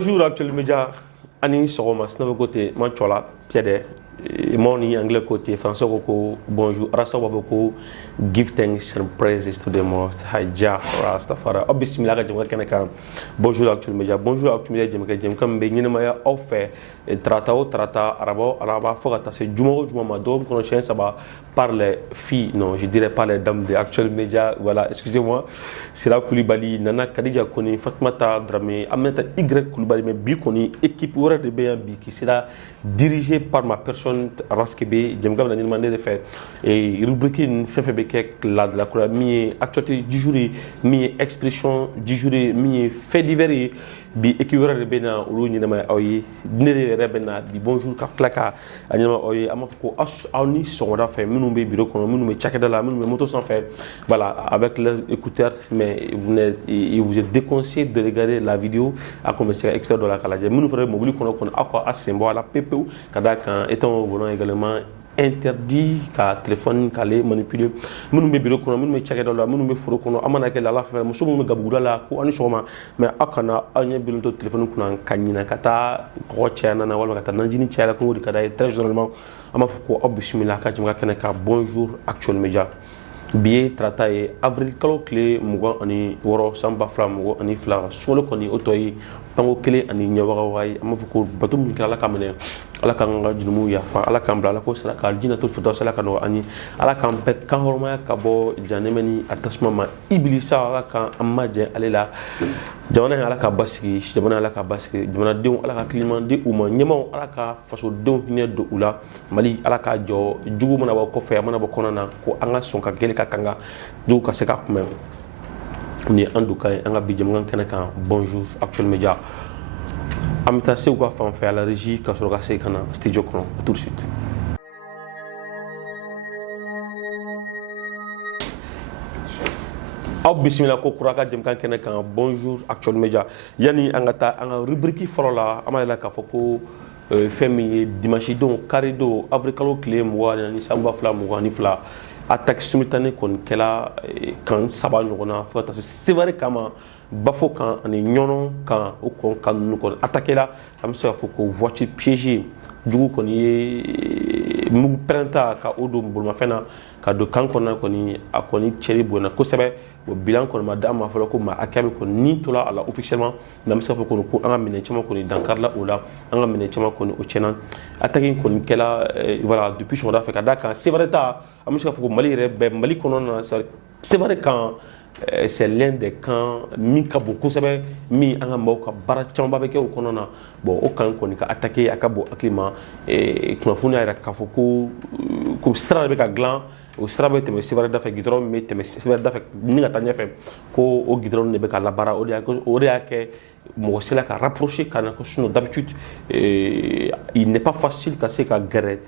Bonjour Actuel Média, Annie Soroma, c'est côté Manchola, Pierre, morning anglais côté français côté bonjour, rasta waboko, give thanks and praises to the most high Jah Rastafari. Bismillah ka keneka. Bonjour Actuel Média, bonjour Actuel Média jëm comme be ñina ma offert trata araba fogata c'est juma ma dom kono chien ça va par les filles, non, je dirais pas les dames de Actuel Média, voilà, excusez-moi. C'est là Koulibaly, Nana Kadija Koni, Fatmata Dramé, Aminata Y Koulibaly, mais Bikoni, équipe Ouara de BNB qui sera dirigée par ma personne Raskebe, Djemgam l'a demandé de faire et rubrique une fait là de la couleur, mi actualité du jour, mi expression du jour, mi fait divers, bi équipe Ouara de Bena, ou l'unima oye, nere rebena, bi bonjour kaklaka, anima oye, amafoko, auni son fait, nous bureau, nous tchakadala, nous moto sans faire, voilà, avec les écouteurs. Mais il vous est déconseillé de regarder la vidéo à commencer à extraire de la calage. Nous faisons mobile qu'on a quoi à symbole la PPU quand étant au volant également interdit qu'à téléphone qu'aller manipuler. Nous nous bureau qu'on nous checker dans la nous nous furo qu'on amana que la faire nous sommes gaboula la ko ani choma mais akana anya bilon to téléphone qu'on a kanyina kata ko chana na wala kata nanjini chala ko di kada très généralement amafuko obishmila ka jimga keneka bonjour Actuel Média. Bié trataye avril kalo clé mugo ani woro samba flam mugo ani fla solo koni otoyi tango clé ani nyawaga way amafuko batum kala kamene ala kanga junumu yafa ala kambla ala ko sala kal jina tul fudo sala kano ani ala kam pet kan horma kabo janemeni attachment ma iblisa ala kan amaje alela jamana ala ka basiki jamana ala ka basiki jamana dew ala ka climat de uma nyemo ala ka faso dew hine do ula mali ala ka jo jugu mana ba ko fe mana ba konana ko anga son ka gele ka kanga do ka se ka kuma ni andu kay anga bi jamana kenaka bonjour Actuel Média amita se quoi faire à la régie ka soro ka se kana studio kono tout de suite. Aw bismillah ko kuraka dem kan kene kan bonjour Actuel Média yani angata anga rubrique forola amala ka foko femi dimanche don carido avricalo clem wa ni samba fla mo ni fla attaque simultanée kon kela kan saba ngona fota c'est vrai kama bafo kan ani nyono kan o kon kan nu kon attaquer la am se foko voiture piégée jugu kon ye mu prenta ka odo bulma fena ka do kan kon koni akoni cheri bona ko sebe o bilan kon madame afalo ko ma akami kon ni tola ala officiellement nam se foko ko anga mine chama kon dankar la ola anga mine chama kon o chenan attaquer kon kela voilà depuis son da fait ka daka c'est vrai ta am se foko mali rebe mali konon c'est vrai quand c'est l'un des camps mi ka bon kosɛbɛ mi an ka maaw ka baara camanba bɛ kɛ o kɔnɔna na bon o kan kɔni ka attaquer a ka bon hakili ma kunnafoni y'a jira k'a fɔ ko sira de bɛ ka dilan o sira bɛ tɛmɛ Sevare da fɛ goudron min bɛ tɛmɛ Sevare da fɛ ni ka taa ɲɛfɛ ko o goudron de bɛ ka labaara o de y'a kɛ mɔgɔ sela ka rapprocher ka na ko sinon d'habitude il n'est pas facile ka se ka gɛrɛ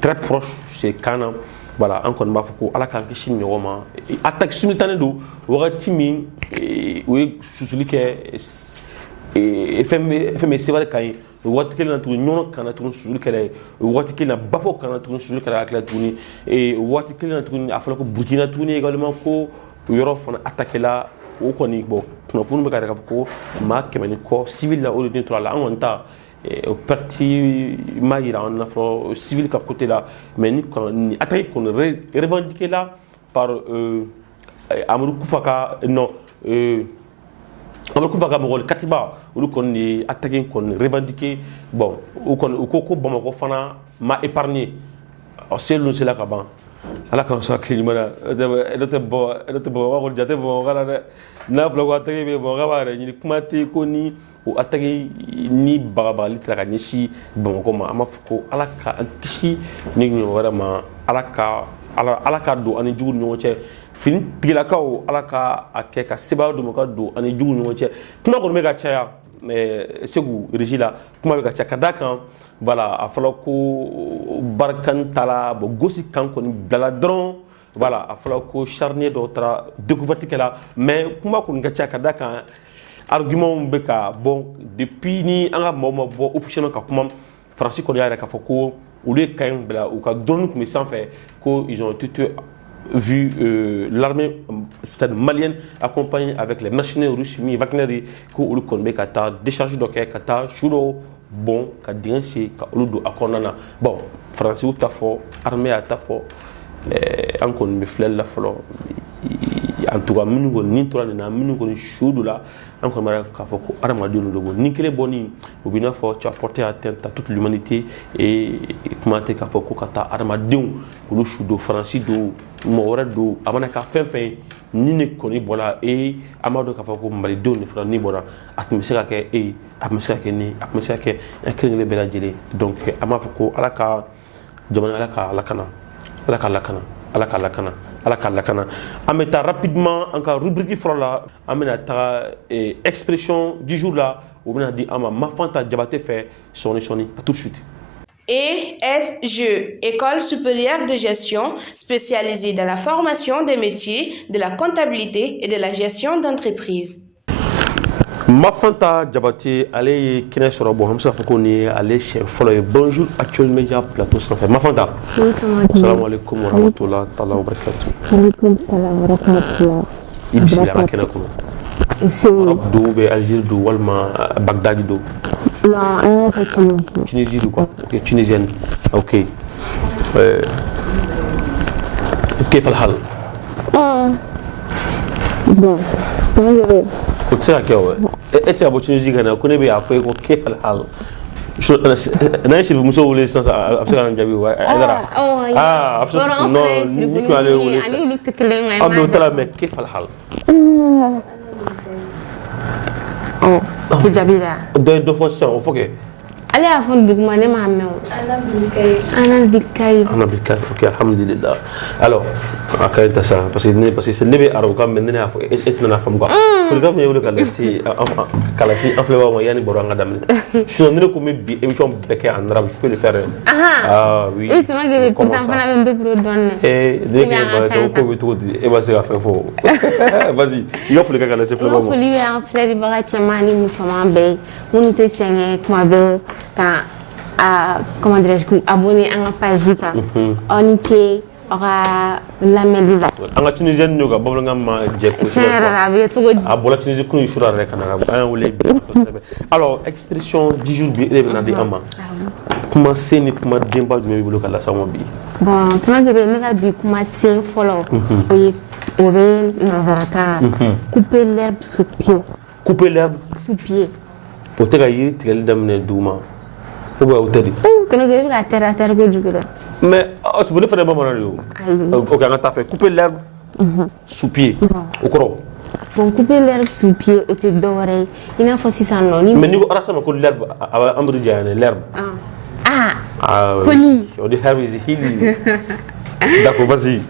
très proche c'est kana voilà encore b'a fɔ ko ala k'an kisi ɲɔgɔn ma attaque simultanée don wagati min o ye susuli kɛ fɛn bɛ Sevare kan ye o waati kelen na tuguni ɲɔnɔ kana tuguni susuli kɛra ye o waati kelen na bafo kana tuguni susuli kɛra hakili la tuguni o waati kelen na tuguni a fɔra ko Burkina tuguni également ko o yɔrɔ fana attaqué la o kɔni bon kunnafoni bɛ ka yɛrɛ k'a fɔ ko maa 100 ni kɔ civil la o de tora la an kɔni ta au parti Maïra on a fait civil cap côté là mais ni attaqué qu'on revendiqué là par Amadou Koufaka non Amadou Koufaka Mogol Katiba ou qu'on est attaqué qu'on revendiqué bon ou qu'on au Koko Bamako Fana m'a épargné c'est le c'est là qu'avant ala kan so climat elle était bon on dit bon voilà na vlog attaqué mais bon voilà ni kuma te ko ni o attaqué ni bagabali tra ka nisi bon ko ma amafuko ala ka kisi ni ñu vraiment ala ka do ani jugu ñu ci fin tigila kaw ala ka akeka ka seba do ka do ani jugu ñu ci kuma ko me ka caya segu rigila kuma be ka caya kada kan voilà a fala ko barkan tala bo gosi kan ko ni blala dron voilà a fala ko charnier d'autre découverte que là mais kuma ko nga caya kada kan argument be ka bon depuis ni anga mo bo officiellement ka kuma Francis ko yara ka foko ou les kan bla ou ka drone mais sans faire ko ils ont été vu l'armée malienne accompagnée avec les mercenaires russes, Wagner, qui ont déchargé de Kata, Churo, bon, Kadiensi, Kaoludo, Akonana. Bon, Français, Tafo, armée à Tafo, encore une flèche la fleur. En tout cas, nous avons choudula encore mara kafo ko armadi no dogo nikele boni obina fo tu as porté atteinte à toute l'humanité et comment te kafo ko kata armadi ko choudo franci do mo do amana ka fen ni ne koni bola e amado kafo ko mali do ni fran ni bola atmosphère ke e atmosphère ke ni atmosphère ke ekele bela jele donc amafo ko alaka jamana alaka lakana Ameta rapidement encore rubrique frola amena ta expression du jour là on a dit ama Mafanta Diabaté fait sonner tout de suite. ESG, École supérieure de gestion spécialisée dans la formation des métiers de la comptabilité et de la gestion d'entreprise. Mafanta Diabaté, allez, qui n'est sur le bon, Hamza Fokoni, allez, chef, follow, bonjour, actuel média, plateau sans faire. Mafanta. Salam alaikum wa rahmatullah, ta'ala wa barakatuh. Alaikum salam wa rahmatullah. Ibsi la makena kono. Maroc do, Algérie do, Walma, Bagdad do. Non, Tunisie. Tunisie do quoi? Ok, tunisienne. Ok. كيف الحال؟ Bon, كنت ساعة كيوه إنت أبو تونسي كنا كنا بيعرفوا يقول كيف الحال شو أنا إيش بمسوي لي سنس أبصر عن جابي وإذا أبصر نو نيكو عليه ولا أبلو تلا مك كيف الحال Kujabila. deux fois ça on faut que Ali a fond duguma ne ma mɛ o. Ana bilkayi. Ok, alhamdulillah. Alors, après ça, parce que c'est ne bɛ arabu kan mais ne y'a fɔ e tɛna faamu quoi. Folikan min ye wele ka lase en filɛbagaw ma yanni baro an ka daminɛ. Sinon ni ne ko n bɛ bi émission bɛɛ kɛ en arabe je peux le faire. Ah oui. E tuma de bɛ pourtant fana bɛ n bɛ bolo dɔɔni dɛ. Ne bɛ sa ko bɛ cogo di e ma se ka fɛn fɔ. Vas-y, i ka folikan ka lase filɛbagaw ma. Foli bɛ an filɛlibaga cɛman ni musoman bɛɛ minnu tɛ sɛgɛn kuma bɛɛ ka comment dirais-je abonné à la page on était aura lamɛnli la. An ka tunisienne n'o ka bamanankan ma jɛ kosɛbɛ. Tiɲɛ yɛrɛ la a bɛ kɛ cogo di. A bɔra Tunisie kun sura yɛrɛ ka na an y'a wele bi kosɛbɛ. Alors expression du jour bi e de bɛna di an ma. Kuma se ni kuma denba jumɛn b'i bolo ka lase an ma bi. Bon tuma de bɛ ne ka bi kuma se fɔlɔ o bɛ nanzarakan couper l'herbe sous pied. Couper l'herbe sous pied. O tɛ ka yiri tigɛli daminɛ duguma ou bien o tɛ di. Tɔnɔ kɛ i bɛ ka tɛrɛ kojugu dɛ. Mais ne fana ye bamanan de ye o. Ok an ka taa fɛ couper l'herbe sous pied o kɔrɔ. Bon couper l'herbe sous pied o tɛ dɔwɛrɛ ye i n'a fɔ sisan nɔ. Mais n'i ko ala sama ko l'herbe a bɛ an bɛ diya ne l'herbe. Poli. O de herbe is healing. D'accord, vas-y.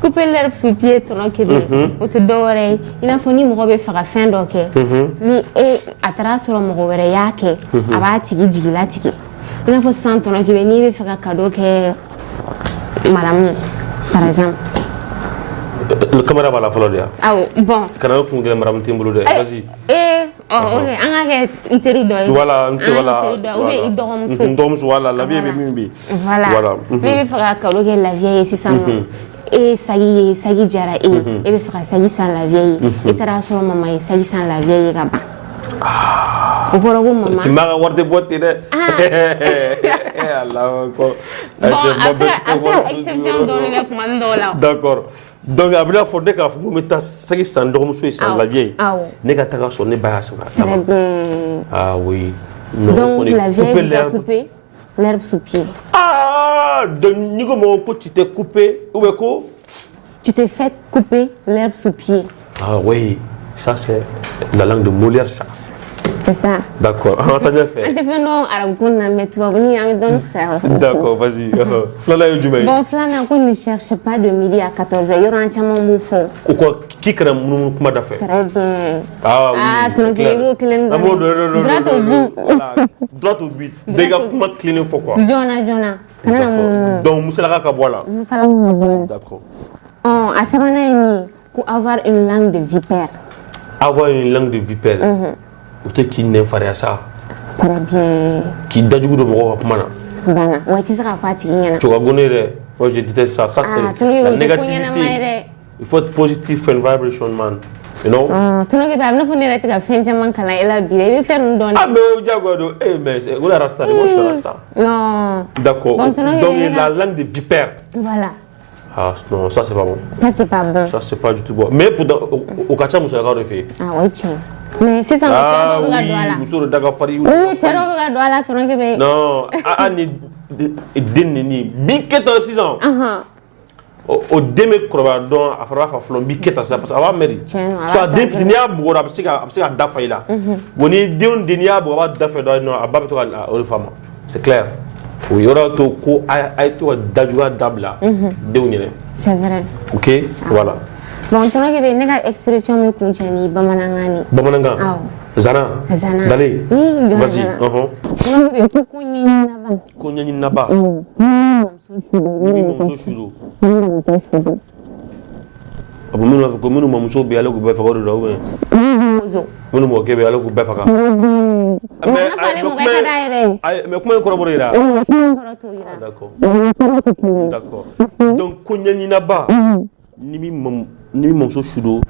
Couper l'herbe sous pied tɔnɔ kebe o tɛ dɔwɛrɛ ye i n'a fɔ ni mɔgɔ bɛ fɛ ka fɛn dɔ kɛ ni a taara sɔrɔ mɔgɔ wɛrɛ y'a kɛ a b'a tigi jigilatigɛ i n'a fɔ sisan tɔnɔ kebe n'i bɛ fɛ ka cadeau kɛ madame ye par exemple. Le caméra b'a la fɔlɔ de yan. Awɔ bon. Kana kun gɛlɛn madame tɛ n bolo dɛ vas-y. Ok an ka kɛ i teri dɔ ye. Voilà n tɛ voilà. Ou bien i dɔgɔmuso. N dɔgɔmuso voilà lafiya bɛ min bɛ. Voilà n'i bɛ fɛ ka cadeau kɛ lafiya ye sisan nɔ e sagi diyara e ye e bɛ fɛ ka sagi san lafiya ye e taara sɔrɔ mama ye sagi san lafiya ye ka ban. O kɔrɔ ko mama. Ti ma ka wari tɛ bɔ ten dɛ. Ala ko. Bon a bɛ se ka exception dɔɔni kɛ kuma dɔw la. D'accord. Donc a bɛna fɔ ne k'a fɔ ko n bɛ taa sagi san dɔgɔmuso ye san lafiya ye ne ka taga sɔrɔ ne ba y'a san ka taga. Ah oui. Donc la vieille vous a coupé l'herbe sous pied. Ah donc ni ko mɔgɔ ko tu t'es coupé ou bien ko. Tu t'es fait couper l'herbe sous pied. Ah oui, ça c'est la langue de Molière ça. C'est ça. D'accord. On va t'en faire. D'accord, vas-y. Flana est du mail. Bon, Flana, on ne cherche pas de midi à 14h. Il y aura un tiers mon faux. Quoi qui crée mon comment d'affaires? Très bien. Ah oui. Ah, tu n'as droit au but. Droit au but. Déjà, comment cleaner faut quoi? Jonah. Donc, Moussala Kabola. D'accord. À ce moment-là, pour avoir une langue de vipère. Avoir une langue de vipère. Ou te qui n'est pas ça. Très bien. Qui d'ailleurs de moi comment Voilà. Ouais, tu seras fatigué. Tu vas gonner. Moi, je déteste ça. Ça, c'est la négativité. Il faut être positif and vibration, man. You know? Tu n'as pas besoin de faire un jaman kana ela bile. Il fait un don. Ah, mais Diago, mais on est rasta. Moi, je suis rasta. Non. D'accord. Donc, la langue des vipères. Voilà. Ah, non, ça, c'est pas bon. Ça, c'est pas bon. Ça, c'est pas du tout bon. Mais au Kacha, je suis d'accord de faire. Ah, oui, tiens. Mais si ça me tient, je suis d'accord. Oui, tu es non, ni biquet en 6 ans. Au demi crobadon a fallu faire flombi quête ça parce que avant mairie soit définir boura parce que dafa ila boni dion denia boura dafa non a babeto a femme c'est clair oui aura to ko ay to dajuga dabla dew ñene c'est vrai OK voilà bon tono ke be nega expression me kunchani bamananga zana dale vas-y ko ñani naba abu minu mamuso be ala ku be fa ko do we minu mo ke be ala ku be fa ka mais comment corroborer ira d'accord donc ko ñani naba ni mi mamuso shudo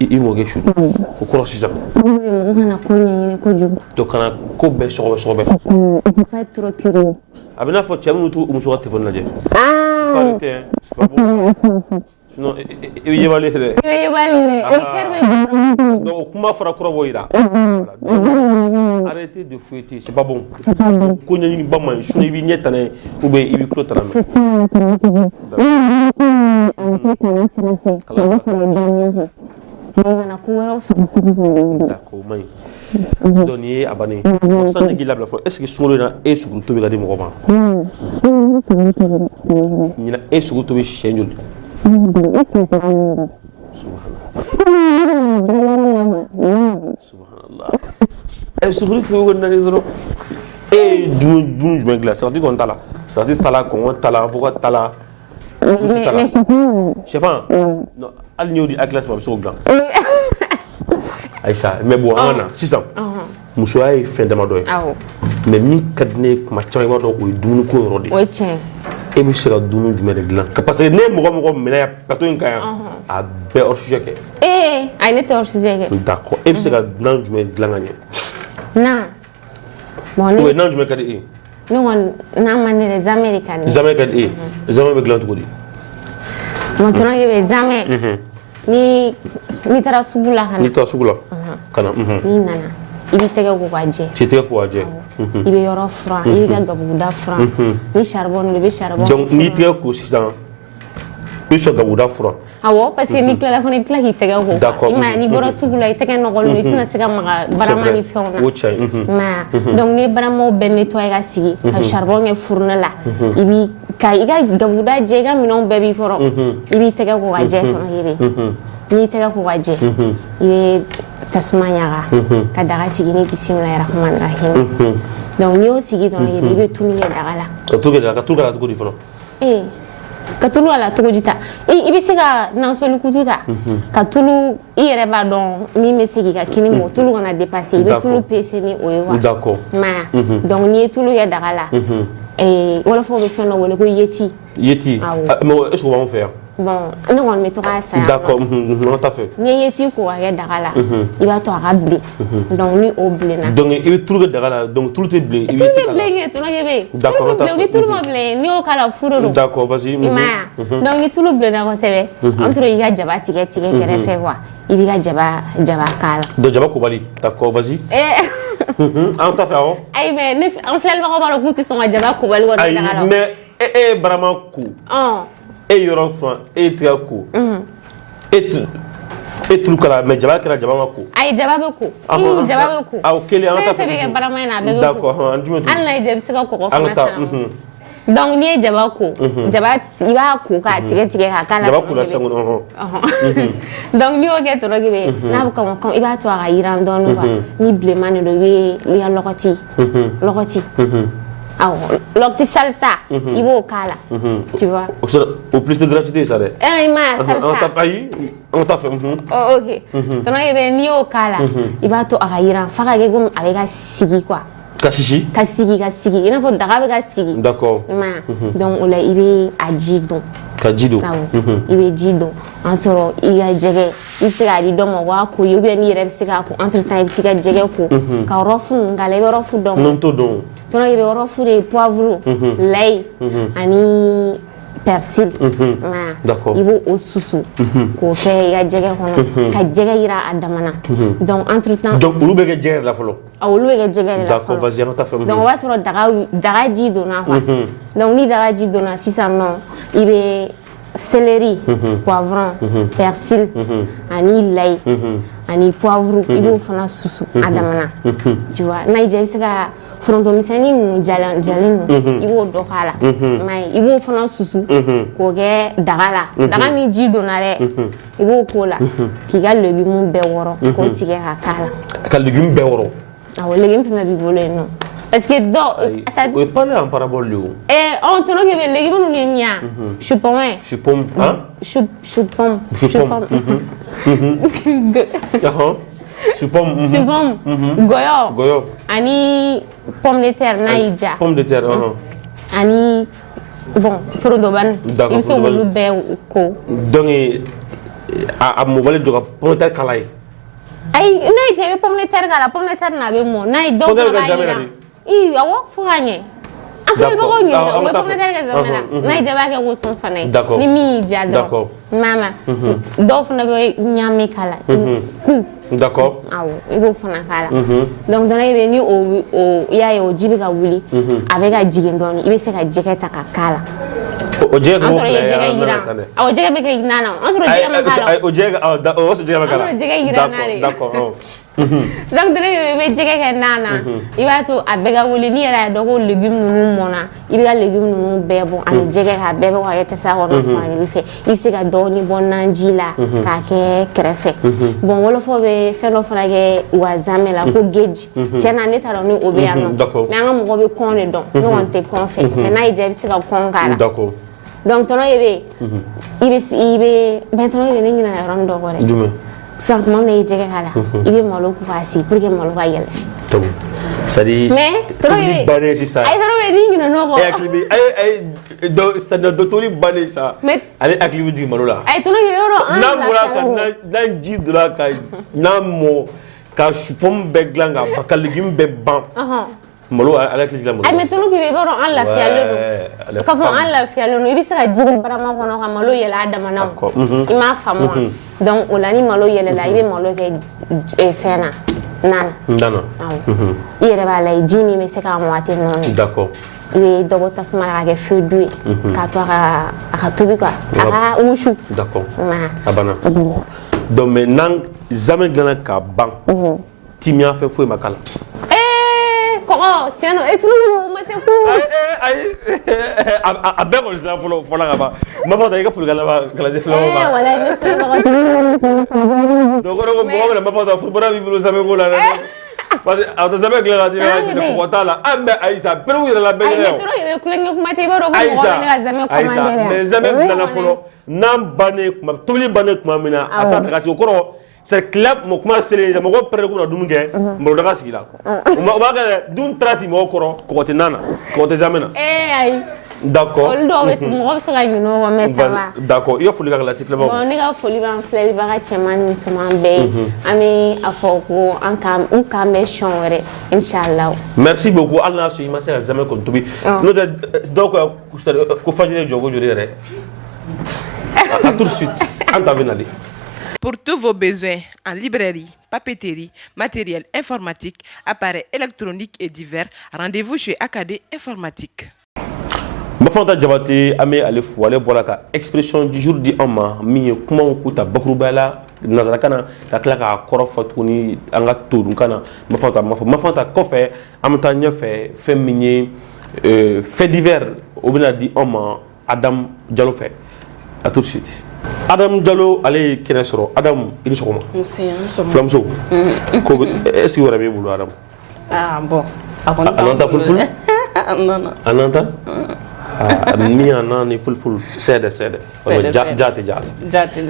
i mo ge shudo ko ko sisa kana ko ñani ko ju to kana ko be so be pas trop curieux abina fo tiamu tu muso téléphone laje farité c'est pas bon sinon il y va les donc comment faire croire arrêtez de fouetter c'est pas bon ko ñani ba man sunu bi ñetane ou be ibi clo tala c'est ça d'accord mai doni abani san ngi labla fo est-ce que solo na e suguru to bi ga de mo ma ni na e suguru to bi shenjul subhanallah e suguru to go na ni zoro e dun jumengla ça dit qu'on tala ça dit tala qu'on tala faut tala chefan non al ñodi ak classe ba so grand Aïcha mais bon ana 600 muso ay fin de ma doy mais mi kadne ma chama ma do o dunu ko rodi o tien e mi sera dunu jume de glan parce que ne mo mena ya pato en kan a be or sujet ke ay ne te or sujet ke d'accord e mi sera nan jume glan ngani na bon ne nan jume kadi non na mané les américains jamais be glan to godi maintenant il y a jamais ni tara subula kana ni nana ibi tege ko waje ibi yoro franc ibi ga gabuda franc ni charbon le charbon donc ni tege ko 600 bi so gabuda franc awo parce que ni téléphone tege ki tege ko ima ni boro subula tege no gol ni tina siga maga barama ni fewna ma donc ni barama ben nettoyer ga sigi ka charbon e fourne la ibi ka iga gabuda je ga minon bebi koro ibi tege ko waje to ibi ni tege ko waje ibi tasmanya ka daga sigi ni bismillahirrahmanirrahim donc ni o sigi to ibi be tulu ya daga la ka tulu ga to di fono ka tulu ala to jita ibi siga nan solu kututa ka tulu ire ba don mi me sigi ka kini mo tulu gona dépasser ibi tulu pese ni o yewa d'accord ma donc ni tulu ya daga la wala fo be feno wala ko yeti mais est-ce qu'on va en faire bon non on met toi ça d'accord on t'a fait ni yeti ko ya daga la il va to rabler donc ni au blé na donc il veut tout le daga la donc tout est blé il est blé to na yebe d'accord ni tout le blé ni o kala furo d'accord vas-y donc ni tout le blé na ko sebe on se il y a jaba tige kere fe quoi il y a jaba kala donc jaba ko bali d'accord vas-y on t'a fait avant ay mais en fait va ko balo kuti so jaba ko bali wona daga la mais vraiment coup et yoro franc et très coup et tout kala mais jaba ma coup ay jaba be coup jaba be coup ah OK les on t'a fait barama na be d'accord on dit al na jeb sika ko donc ni jaba ko jaba iba ko ka tige ka kala jaba ko la sango donc ni o ke to rogibe na ko iba to aga iran don ba ni blemane do we li lokoti ah l'octi salsa ibo kala tu vois au plus de gratuité ça ma salsa on t'a fait OK to no yebe ni o kala iba to aga iran faga ge gum avec sigi quoi Kashishi. Kasigi. Il n'a pas d'arabe kasigi. D'accord. Donc on l'a il est à Jidon. Kajido. Il est Jidon. En sort il y a jege. Il se a dit donc on va ko il bien il se a ko entre temps il tika jege ko. Ka rofu ngale be rofu donc. Non to don. To na il be rofu de poivre. Lait. Ani persil. D'accord. Il va au sousou. Ko fait il y a jege kono. Ka jege ira adamana. Donc entre temps. Donc ulu be jege la folo. Ulu be jege la folo. D'accord, vas-y, on t'a fait. Donc on va sur daga Jidon na quoi. Donc ni daga Jidon na si ça non, il be céleri, poivron, persil, ani lait, ani poivre, il faut faire sousou adamana. Tu vois, na il se ka fronto misani nu jalan, il faut dokala. Mais il faut faire sousou, ko ge daga la. Daga mi Jidon na le, il faut kola. Ki ga légumes be woro, ko tige ka kala. Ka légumes be woro. Ah, légumes fait me bibolo non. Parce que ça oui, parler en parabole lui. On te dit que les légumes nous aiment bien. Chupon. Chupon, hein? Chupon. Chupon. Goyo. Ani pomme de terre naïja. Pomme de terre, Ani bon, frodoban. Il faut que nous béo ko. Donc à mobile de pomme de terre kalai. Ay, naïja pomme de terre kala, pomme de terre na be mo. Naï do ba. I awo fo gagné. Afel ba ko ngi o pomme de terre ka zamana. Naïja ba ke wo son fanay. Ni mi ja do. D'accord. Mama. Do fo na be nyami kala. Ku. D'accord. Ah oui, il faut faire ça. Donc dans les venus au il y a au jibi ka wuli avec a jigen doni il se ka jeke ta ka kala. O jege ko fla ya. Ah o jege be ka nana. On se jege ma kala. O jege o se jege ma kala. D'accord. Donc dans les be jege ka nana. Il va to abega wuli ni era do ko légumes nunu mona. Il be ka légumes nunu bebo an jege ka bebo wa yete sa ko no fa il fait. Il se ka doni bon nanjila ka ke krefe. Bon wala fo be fɛn dɔ fana kɛ u ka zamɛ la ko geji tiɲɛ na ne t'a dɔn ni o bɛ yan nɔ mais an ka mɔgɔ bɛ kɔn de dɔn ne kɔni tɛ kɔn fɛ mais n'a y'i diya i bɛ se ka kɔn k'a la donc tɔnɔ ye bɛ i bɛ bɛn tɔnɔ ye bɛ ne ɲinɛna yɔrɔnin dɔ kɔ dɛ sisan tuma min na i ye jɛgɛ k'a la i bɛ malo ko k'a sigi pour que malo ka yɛlɛ c'est-à-dire toli bannen sisan ayi tɔnɔ bɛ n'i ɲinɛ n'o kɔ c'est-à-dire toli bannen sa ale hakili bɛ jigin malo la ayi tɔnɔ ye yɔrɔ n'an bɔra ka n'an ji donna ka n'an mɔ ka supɔmu bɛɛ dilan ka ban ka légumes bɛɛ ban malo ale hakili jiginna malo ayi mais tɔnɔ k'i bɛ i b'a dɔn an lafiyalen don k'a fɔ an lafiyalen don i bɛ se ka ji bɛ barama kɔnɔ ka malo yɛlɛ a damana i m'a faamu wa donc o la ni malo yɛlɛla i bɛ malo kɛ fɛn na nana i yɛrɛ b'a la ji min bɛ se k'a mɔ a tɛ nɔɔni d'accord i bɛ dɔ bɔ tasuma la ka kɛ feu doux ye k'a to a ka tobi quoi a ka wusu d'accord a banna donc mais n'an zamɛ dilanna k'a ban timiya fɛn foyi ma k'a la kɔgɔ tiɲɛ don tulu ma se ko ayi a bɛɛ kɔni sera fɔlɔ ka ban ma fɔ ta i ka folikan laban kalasi filanan ma walayi ne filɛbaga donc o ko mɔgɔ bɛna ma fɔ ta furubara b'i bolo zamɛ ko la dɛ parce que a tɛ zamɛ dilan ka di ne ma kɔgɔ t'a la an bɛ Ayisa perew yɛrɛ la bɛɛ yɛrɛ o ayi tɔrɔ yɛrɛ kulonkɛ kuma tɛ i b'a dɔn ko mɔgɔ bɛ ne ka zamɛ commandé mais zamɛ dilanna fɔlɔ n'an bannen kuma tobili bannen tuma min na a taara daga sigi o kɔrɔ c'est clair mo kuma selen mɔgɔ pɛrɛn ko na dumuni kɛ malo daga sigi la o b'a kɛ dun taara sigi mɔgɔ kɔrɔ kɔgɔ tɛ nana kɔgɔ tɛ zamɛ na ayi d'accord olu dɔw bɛ mɔgɔ bɛ se ka ɲinɛ o kɔ mais ça va d'accord i ka foli ka lase filɛbagaw bon ne ka foli b'an filɛlibaga cɛman ni musoman bɛɛ ye an bɛ a fɔ ko n kan bɛ sɔn wɛrɛ inchallah merci beaucoup hali n'a sɔrɔ i ma se ka zamɛ kɔni tobi n'o tɛ dɔw ko fajiri jɔ ko joli yɛrɛ à tout de suite an ta bɛ nali. Pour tous vos besoins en librairie, papeterie, matériel informatique, appareils électroniques et divers, rendez-vous chez Acadé Informatique. Mafanta Jabate ame ale fo ale bɔra ka expression du jour di an ma min ye kumaw k'u ta bakurubaya la nanzarakan na ka tila k'a kɔrɔ fɔ tuguni an ka todunkan na Mafanta kɔfɛ an bɛ taa ɲɛfɛ fɛn min ye fait divers o bɛna di an ma Adam Jalo fɛ à tout de suite. Adam Jalo ale ye kɛnɛ sɔrɔ Adam i ni sɔgɔma filamuso ko est-ce que wɛrɛ b'e bolo Adam bon a n'an ta fulful non a n'an ta ni a n'an ni fulful sɛdɛ jaati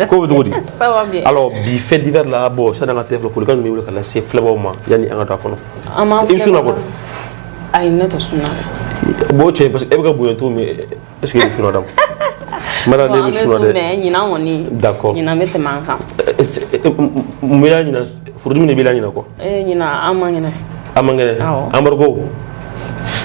ko bɛ cogo di ça va bien alors bi fait divers la bon sani an ka tɛ folikan min bɛ wele ka lase filɛbagaw ma yanni an ka don a kɔnɔ i bɛ sun na kɔni Ayi ne tɛ sunna dɛ. Bon cɛ parce que e bɛ ka bonya cogo min est ce que i bɛ sunna dɛ. Mara ne bɛ sunna dɛ. Mais ɲinan kɔni. D'accord. Ɲinan bɛ tɛmɛ an kan. Mun bɛ la ɲinan furudimi de bɛ la ɲinan kɔ. Ɲinan an ma ɲinɛ. An man kɛnɛ. Awɔ. Embargo.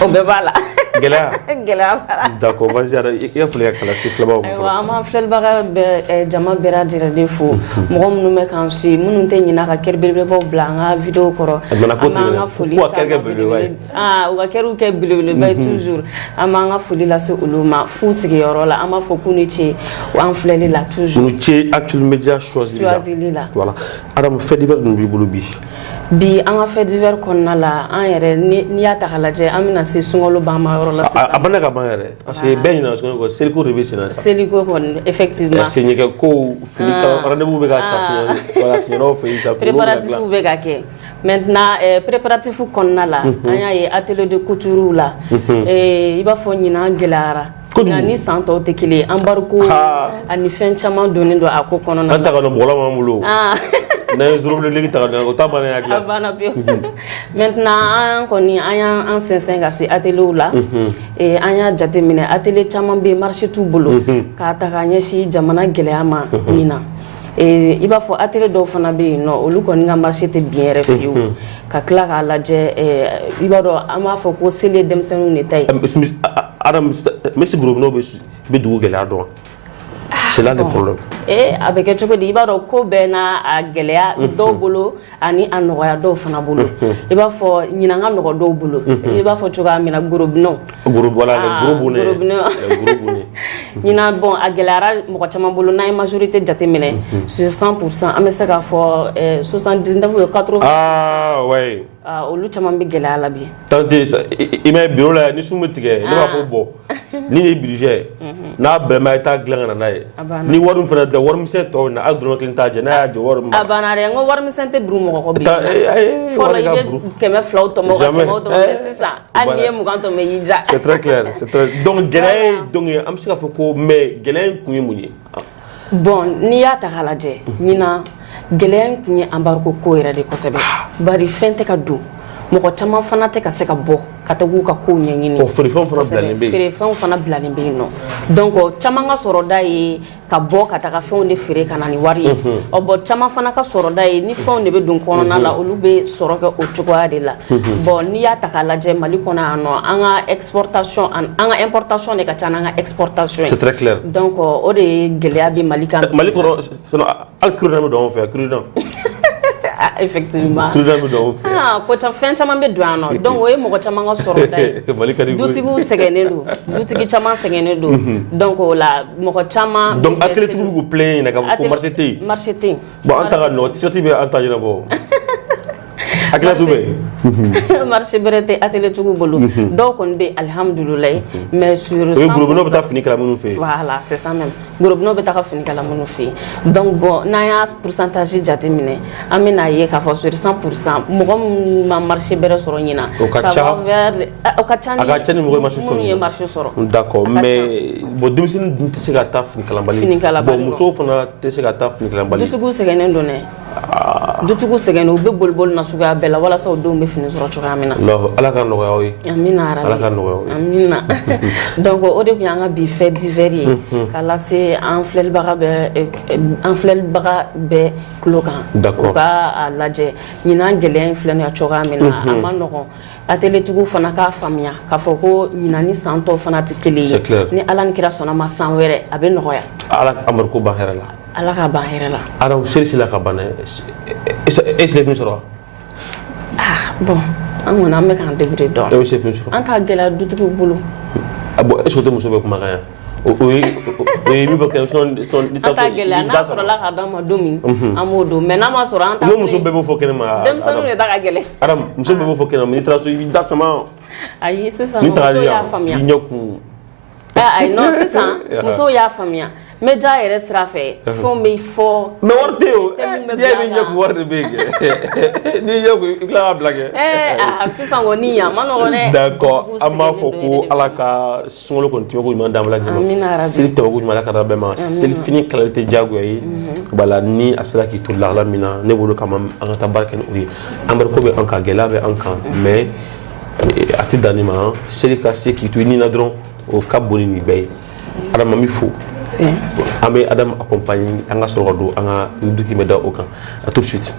O bɛɛ b'a la. Gɛlɛya. Gɛlɛya b'a la. D'accord vas-y ara i ka foli ka kala se filɛbaw ma. Ayiwa an b'an filɛlibaga bɛɛ jama bɛɛ lajɛlen fo mɔgɔ minnu bɛ k'an suit minnu tɛ ɲinɛ ka kɛri belebelebaw bila an ka vidéo kɔrɔ an b'an ka foli u ka kɛriw kɛ belebeleba ye toujours an b'an ka foli lase olu ma f'u sigiyɔrɔ la an b'a fɔ k'u ni ce an filɛli la toujours nu ce Actuel Media choisili la voilà Adam fait divers dun b'i bolo bi an ka fait divers kɔnɔna la an yɛrɛ n'i y'a ta k'a lajɛ an bɛna se sunkalo ban ma yɔrɔ la sisan a banna ka ban yɛrɛ parce que bɛɛ ɲinɛ sunkalo kɔ seliko de bɛ sen na sisan seliko kɔni effectivement seɲɛkɛ ko fini ka rendez-vous bɛ ka ta voilà siɲɛnaw fɛ yen sa préparatifs bɛ ka kɛ maintenant préparatifs kɔnɔna la an y'a ye atelier de couture la i b'a fɔ ɲinan gɛlɛyara nka ni san tɔw tɛ kelen embargo ani fɛn caman donnen don a ko kɔnɔna na an ta ka na bɔgɔla m'an bolo n'an ye zorobilenligi ta ka na o ta bannen ya glace a banna pewu maintenant an kɔni an y'an sɛnsɛn ka se atelier la an y'a jateminɛ atelier caman bɛ yen marché t'u bolo k'a ta ka ɲɛsin jamana gɛlɛya ma nin na i b'a fɔ atelier dɔw fana bɛ yen nɔ olu kɔni ka marché tɛ bien yɛrɛ fiyewu ka tila k'a lajɛ i b'a dɔn an b'a fɔ ko seli ye denmisɛnninw de ta ye Adam Messi groupe n'o bɛ dugu gɛlɛya dɔn c'est là le problème a bɛ kɛ cogo di i b'a dɔn ko bɛɛ n'a a gɛlɛya dɔw bolo ani a nɔgɔya dɔw fana bolo i b'a fɔ ɲinan ka nɔgɔ dɔw bolo i b'a fɔ cogoya min na gorobinɛw ɲinan bon a gɛlɛyara mɔgɔ caman bolo n'an ye majorité jateminɛ sur 100% an bɛ se k'a fɔ 79 ou 80 ouais olu caman bɛ gɛlɛya la bi tante i ma bureau la ni sun bɛ tigɛ ne b'a fɔ bɔ ni ye budget n'a bɛnma i t'a dilan ka na n'a ye ni wari min fana da warimisɛn tɔw na hali dɔrɔmɛ kelen t'a jɛ n'a y'a jɔ wari min a banna dɛ n ko warimisɛn tɛ buru mɔgɔ kɔ bi fɔlɔ i bɛ 200 tɔmɔ sisan hali n'i ye 20 tɔmɔ i y'i ja c'est très clair donc gɛlɛya ye donc an bɛ se k'a fɔ ko mais gɛlɛya in kun ye mun ye bon n'i y'a ta k'a lajɛ ɲinan gɛlɛya in kun ye embargo ko yɛrɛ de kosɛbɛ bari fɛn tɛ ka don mɔgɔ caman fana tɛ ka se ka bɔ ka taa k'u ka kow ɲɛɲini feerefɛnw fana bilalen bɛ yen feerefɛnw fana bilalen bɛ yen nɔ donc caman ka sɔrɔda ye ka bɔ ka taga fɛnw de feere ka na ni wari ye bon caman fana ka sɔrɔda ye ni fɛnw de bɛ don kɔnɔna la olu bɛ sɔrɔ kɛ o cogoya de la bon n'i y'a ta k'a lajɛ Mali kɔnɔ yan nɔ an ka exportation an ka importation de ka ca n'an ka exportation ye c'est très clair donc o de ye gɛlɛya bɛ Mali kan Mali kɔnɔ hali cure bɛ don anw fɛ yan cure effectivement ko fɛn caman bɛ don yan nɔ donc o ye mɔgɔ caman ka sɔrɔda ye dutigiw sɛgɛnnen don dutigi caman sɛgɛnnen don donc o la mɔgɔ caman donc atelier tigiw b'u plaindre ɲinɛ k'a fɔ ko marché tɛ yen marché tɛ yen bon an ta ka nɔgɔ t-shirt bɛ an ta ɲɛnabɔ hakilatu bɛ marché bɛrɛ tɛ atelier tigiw bolo dɔw kɔni bɛ alhamdulilayi mais sur o ye gorobinɛw bɛ taa fini kala minnu fɛ yen voilà c'est ça même gorobinɛw bɛ taa fini kala minnu fɛ yen donc bon n'an y'a pourcentage jateminɛ an bɛna ye k'a fɔ sur 100% mɔgɔ minnu ma marché bɛrɛ sɔrɔ ɲinan o ka ca ni mɔgɔ ye marché sɔrɔ d'accord mais bon denmisɛnnin dun tɛ se ka taa fini kalanbali bon musow fana tɛ se ka taa fini kalanbali dutigiw sɛgɛnnen don dɛ dutigiw sɛgɛnnen u bɛ boli na suguya bɛɛ la walasa o denw bɛ fini sɔrɔ cogoya min na ala ka nɔgɔya aw ye amina ala ka nɔgɔya aw ye amina donc o de tun y'an ka bi fait divers ye k'a lase an filɛlibaga bɛɛ tulo kan u ka lajɛ ɲinan gɛlɛya in filɛ nin ye cogoya min na a ma nɔgɔn atelier tigiw fana k'a faamuya k'a fɔ ko ɲinan ni san tɔw fana tɛ kelen ye ni ala ni kira sɔnna ma san wɛrɛ a bɛ nɔgɔya ala amadu ko ban hɛrɛ la ala ka ban hɛrɛ la araw seli la ka ban e seli fini sɔrɔ bon an kɔni an bɛ k'an débrouiller dɔɔnin e bɛ se fini sɔrɔ an t'a gɛlɛya dutigiw bolo bon est-ce que o tɛ muso bɛ kumakan yan o ye min fɔ kɛ an t'a gɛlɛya n'a sɔrɔla ka d'an ma don min an b'o don mais n'a ma sɔrɔ an t'a n'o muso bɛɛ b'o fɔ kɛnɛ ma denmisɛnninw de ta ka gɛlɛn Adam muso bɛɛ b'o fɔ kɛnɛ ma n'i taara so i b'i da sama ayi sisan musow y'a faamuya k'i ɲɛ kun ayi non sisan musow y'a faamuya média yɛrɛ sira fɛ fɛnw bɛ fɔ mais wari tɛ yen o n'i y'a ye ɲɛ kun wari de bɛ yen kɛ n'i ɲɛ kun i tila k'a bila kɛ sisan kɔni a ma nɔgɔn dɛ d'accord an b'a fɔ ko ala ka sunkalo kɔni tɛmɛ ko ɲuman d'an bɛɛ lajɛlen ma seli tɛmɛ ko ɲuman ala ka da bɛɛ ma seli fini kalali tɛ diyagoya ye bala ni a sera k'i to lahala min na ne bolo kama an ka taa baara kɛ ni o ye an bɛ ko bɛ an kan gɛlɛya bɛ an kan mais a partir d'anima c'est ka se ki to ni na dron o ka boni ni bay adam mi fo amé adam accompagner anga sorodo anga document au camp à tout de suite.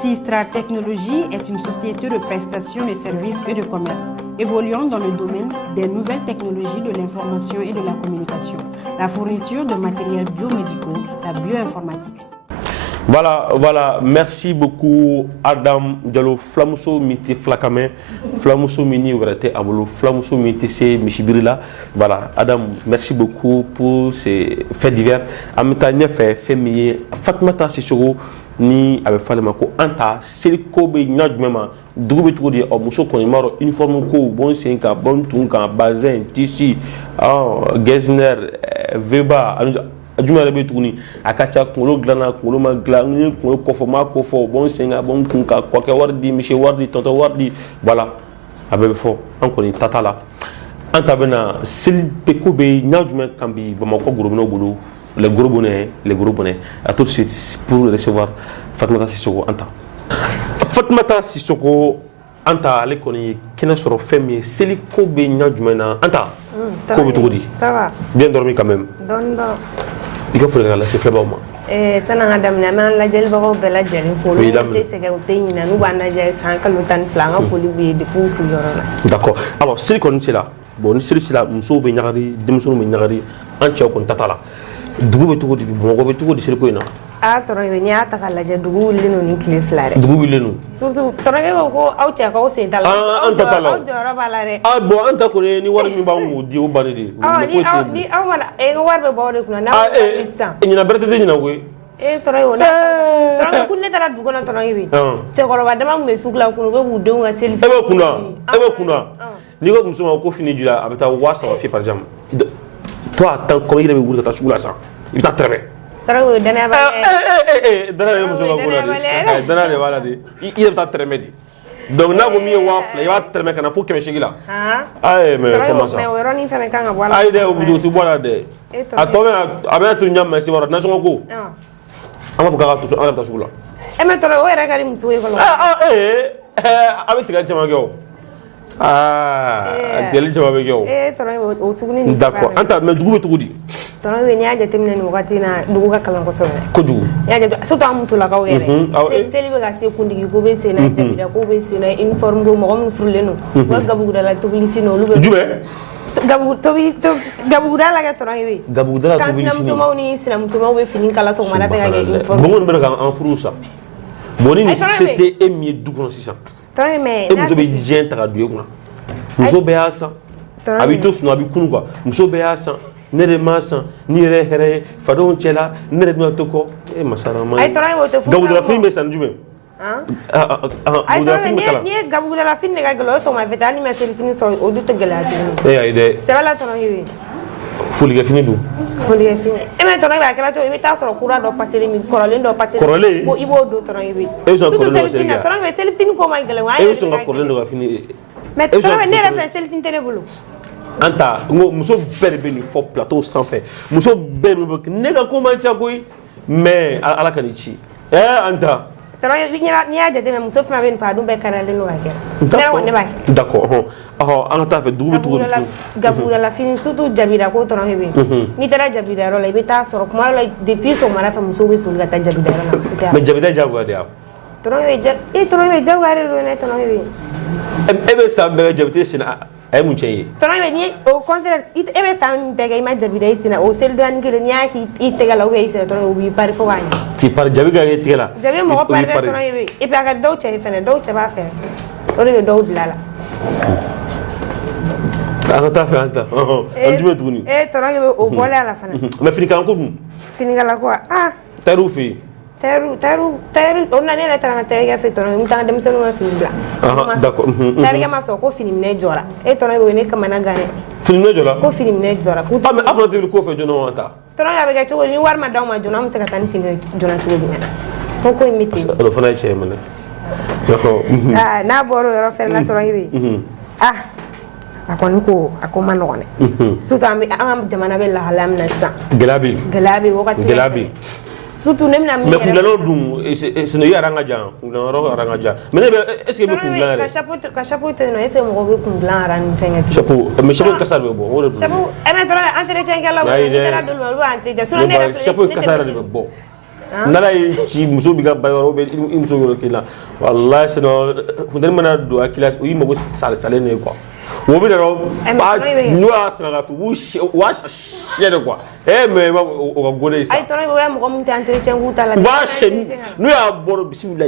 Sistra Technologies est une société de prestation de services et de commerce, évoluant dans le domaine des nouvelles technologies de l'information et de la communication, la fourniture de matériels biomédicaux, la bioinformatique. Voilà, merci beaucoup Adam Diallo Flamuso Miti Flakame, Flamuso Mini Ouverete Abolo, Flamuso Miti c'est Michibirila. Voilà, Adam, merci beaucoup pour ces faits divers. Amitania fait féminin, Fatmata Sissoko ni avec Falema ko anta Seliko be nyadmema dugu be di o muso ko ni maro uniforme ko bon senka bon tunka bazin tissu Gesner Veba adjuma be tuguni akacha kulo glana kulo ma glana kulo kofo bon senga bon tunka ko ke wardi miche wardi tonto wardi voilà abe fo encore ni tatala anta bena Seliko be nyadmema kambi bamako gorobino gulu les gros bonnets. À tout de suite pour recevoir Fatmata Sissoko Anta. Fatmata Sissoko Anta, les connaît qui n'a sur féminin, c'est les Kobe Nyadjumena Anta. Kobe Toudi. Ça va. Bien dormi quand même. Don. Il faut faire la c'est moi. Ça n'a pas d'âme, la gel baro bella gel. Il faut le c'est que vous tenez nous bana gel sans que le temps flanc faut lui de pousser. D'accord. Alors c'est qu'on est là. Bon, c'est là, Mousso Benyari, Demson Benyari, Antia Contatala. Dugu be tugo di mo be tugo di sel ko ina toro be nya ta kala je dugu lenu ni clé flare dugu lenu surtout toro be ko awcha ko se tala anta tala jora balare bo anta ko ni war mi ba mu di o bani di ni wala e war be bo de kuna na isa ni na berte de ni na ko toro na toro kunne tara dugu na toro yibi te ko ba dama me sugla ko be bu de nga selfie ebe kuna ni ko musuma ko fini jula abata wasa wa fi par exemple toi attends comment il avait voulu ta soula ça il t'a très bien tara dana ba dana muso ka gola di dana de wala di il t'a très bien donc na go mi wafla il va très bien kana faut que me chigila mais comment ça mais weroni fa kanga wala de obudu tu wala de atome abena tu nyam si wala na so ko ama buka tu ala ta soula me tara o era kari muso ko avec tiga chama go tele jama be yo o suguni d'accord anta me dugu be tugudi tono we nya jate minen wakati na dugu ka kalan ko to ko dugu ya jate so to am sula ka were seli be ga se kundi ko be se na jabida ko be se na uniforme do mo gom fruleno wa gabu dala to li fino lu be jube gabu dala ga tono we gabu dala to bi fino kan mo ni sinam to mo be fini kala to mala te ga uniforme bon be ga en furusa bonini c'était émié dugu 600 mais et muso be jien ta du kuna muso be asa habito no abikunu kwa muso be asa nere masa ni re here fadon chela nere no toko e masara ma ay tray wote fu gabu de la fin be san jume ay tray ni gabu de la fin ne ga gelo so ma vetani ma sel fini so o dute gelati ay de c'est la tono hiwi fuli ga fini du fuli ga fini e me tono ba kala to e ta so kura do pateli mi korole do pateli bo ibo do tono hiwi e so korole do sel tono be sel fini ko ma gele wa e so korole do fini mais tono be ne la sel fini tene bulu anta ngo muso berbe ni fo plateau sans fait muso berbe ne ga ko man cha koy mais ala kanichi anta tono ni ya jade me muso fa ben fa dum be karale no wa d'accord an ta fait dugu gabu la fin surtout jabira ko tono hebe ni tara jabira ro la be ta soro kuma la depuis so mara fa muso be sul ga ta jabira na mais jabira jago dia tono be jago ro ne tono hebe ebe sa be jabite sina ay mun cey tono be ni au contraire ebe sa be ga ma jabira sina o sel dan ngire ni aki itega la we sina tono bi par fo wani ki par jabiga itega jabi mo par tono hebe e pa ga do che fene do che ba fe ore be do bilala ta fait anta anjume tuni tono hebe o bola la fana mais fini kan ko fini gala ko taru fi taru on a ne tara ta ya fe tono mi tan dem senu ma fini bla d'accord taru ga ma so ko fini ne jora e tono be ne kamana gane fini ne jora ko fini ne jora ko mais afro te ko fe jono anta tono ya be ga to ni war ma daw ma jona am se ka tan fini jona to ni ko ko imiti do fana che mane na boro ro fer na tono hibi akon ko akoma no ne surtout am jamana be la halam na sa gelabi wakati gelabi surtout ne bɛna min mais kundilanw dun ce ne yɛrɛ an ka jan kundilan yɔrɔ an ka jan mais ne bɛ est ce que bɛ kundilan yɛrɛ ka chapeau tɛ yen nɔ est ce que mɔgɔ bɛ kundilan ara ni fɛnkɛ tugun chapeau mais chapeau kasa de bɛ bɔ o de chapeau mais dɔrɔn entretien kɛlaw n'i taara d'olu ma olu b'a entretien sinon ne yɛrɛ filɛ chapeau kasa de bɛ bɔ n'ala ye ci muso b'i ka baara yɔrɔ i muso yɔrɔ k'i la walahi sinon funteni mana don a kila o y'i mago salen de ye quoi o bɛ dɔrɔn n'o y'a sara fɛ u b'a siyɛ de quoi mais o ka gole ye sa ayi tɔnɔ bɛ o y'a mɔgɔ min tɛ entretien k'u ta la u b'a siyɛ n'u y'a bɔ bisimila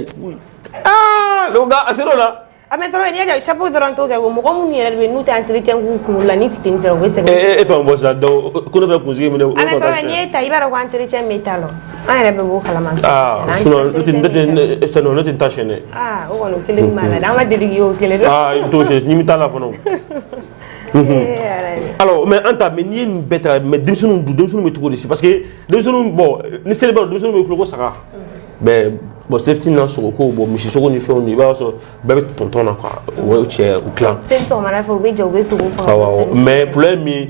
nka a ser'o la a mais tɔnɔ n'i y'a kɛ chapeau dɔrɔn t'o kɛ o mɔgɔ minnu yɛrɛ bɛ n'u tɛ entretien k'u kunkolo la ni fitini sera u bɛ sɛgɛn e fɛn bɔ sisan donc ko ne fɛ kunsigi minɛ o a mais tɔnɔ n'i ye ta i b'a dɔn ko entretien bɛ ta la an yɛrɛ bɛ b'o kalama sinon ne tɛ n ta siyɛn dɛ o kɔni o kelen b'a la dɛ an ka dedigi y'o kelen dɛ i bɛ t'o siyɛn ɲimi t'a la fana alors mais an ta mais n'i ye nin bɛɛ ta mais denmisɛnninw bɛ cogo di parce que denmisɛnninw bon ni seli b'a dɔn denmisɛnninw bɛ kulo ko saga mais bon selifitini na sogo ko bon misi sogo ni fɛnw i b'a sɔrɔ bɛɛ bɛ tɔntɔn na quoi o ye cɛ u tilan seli sɔgɔmada fɛ u bɛ jɛ u bɛ sogo faga awɔ mais problème min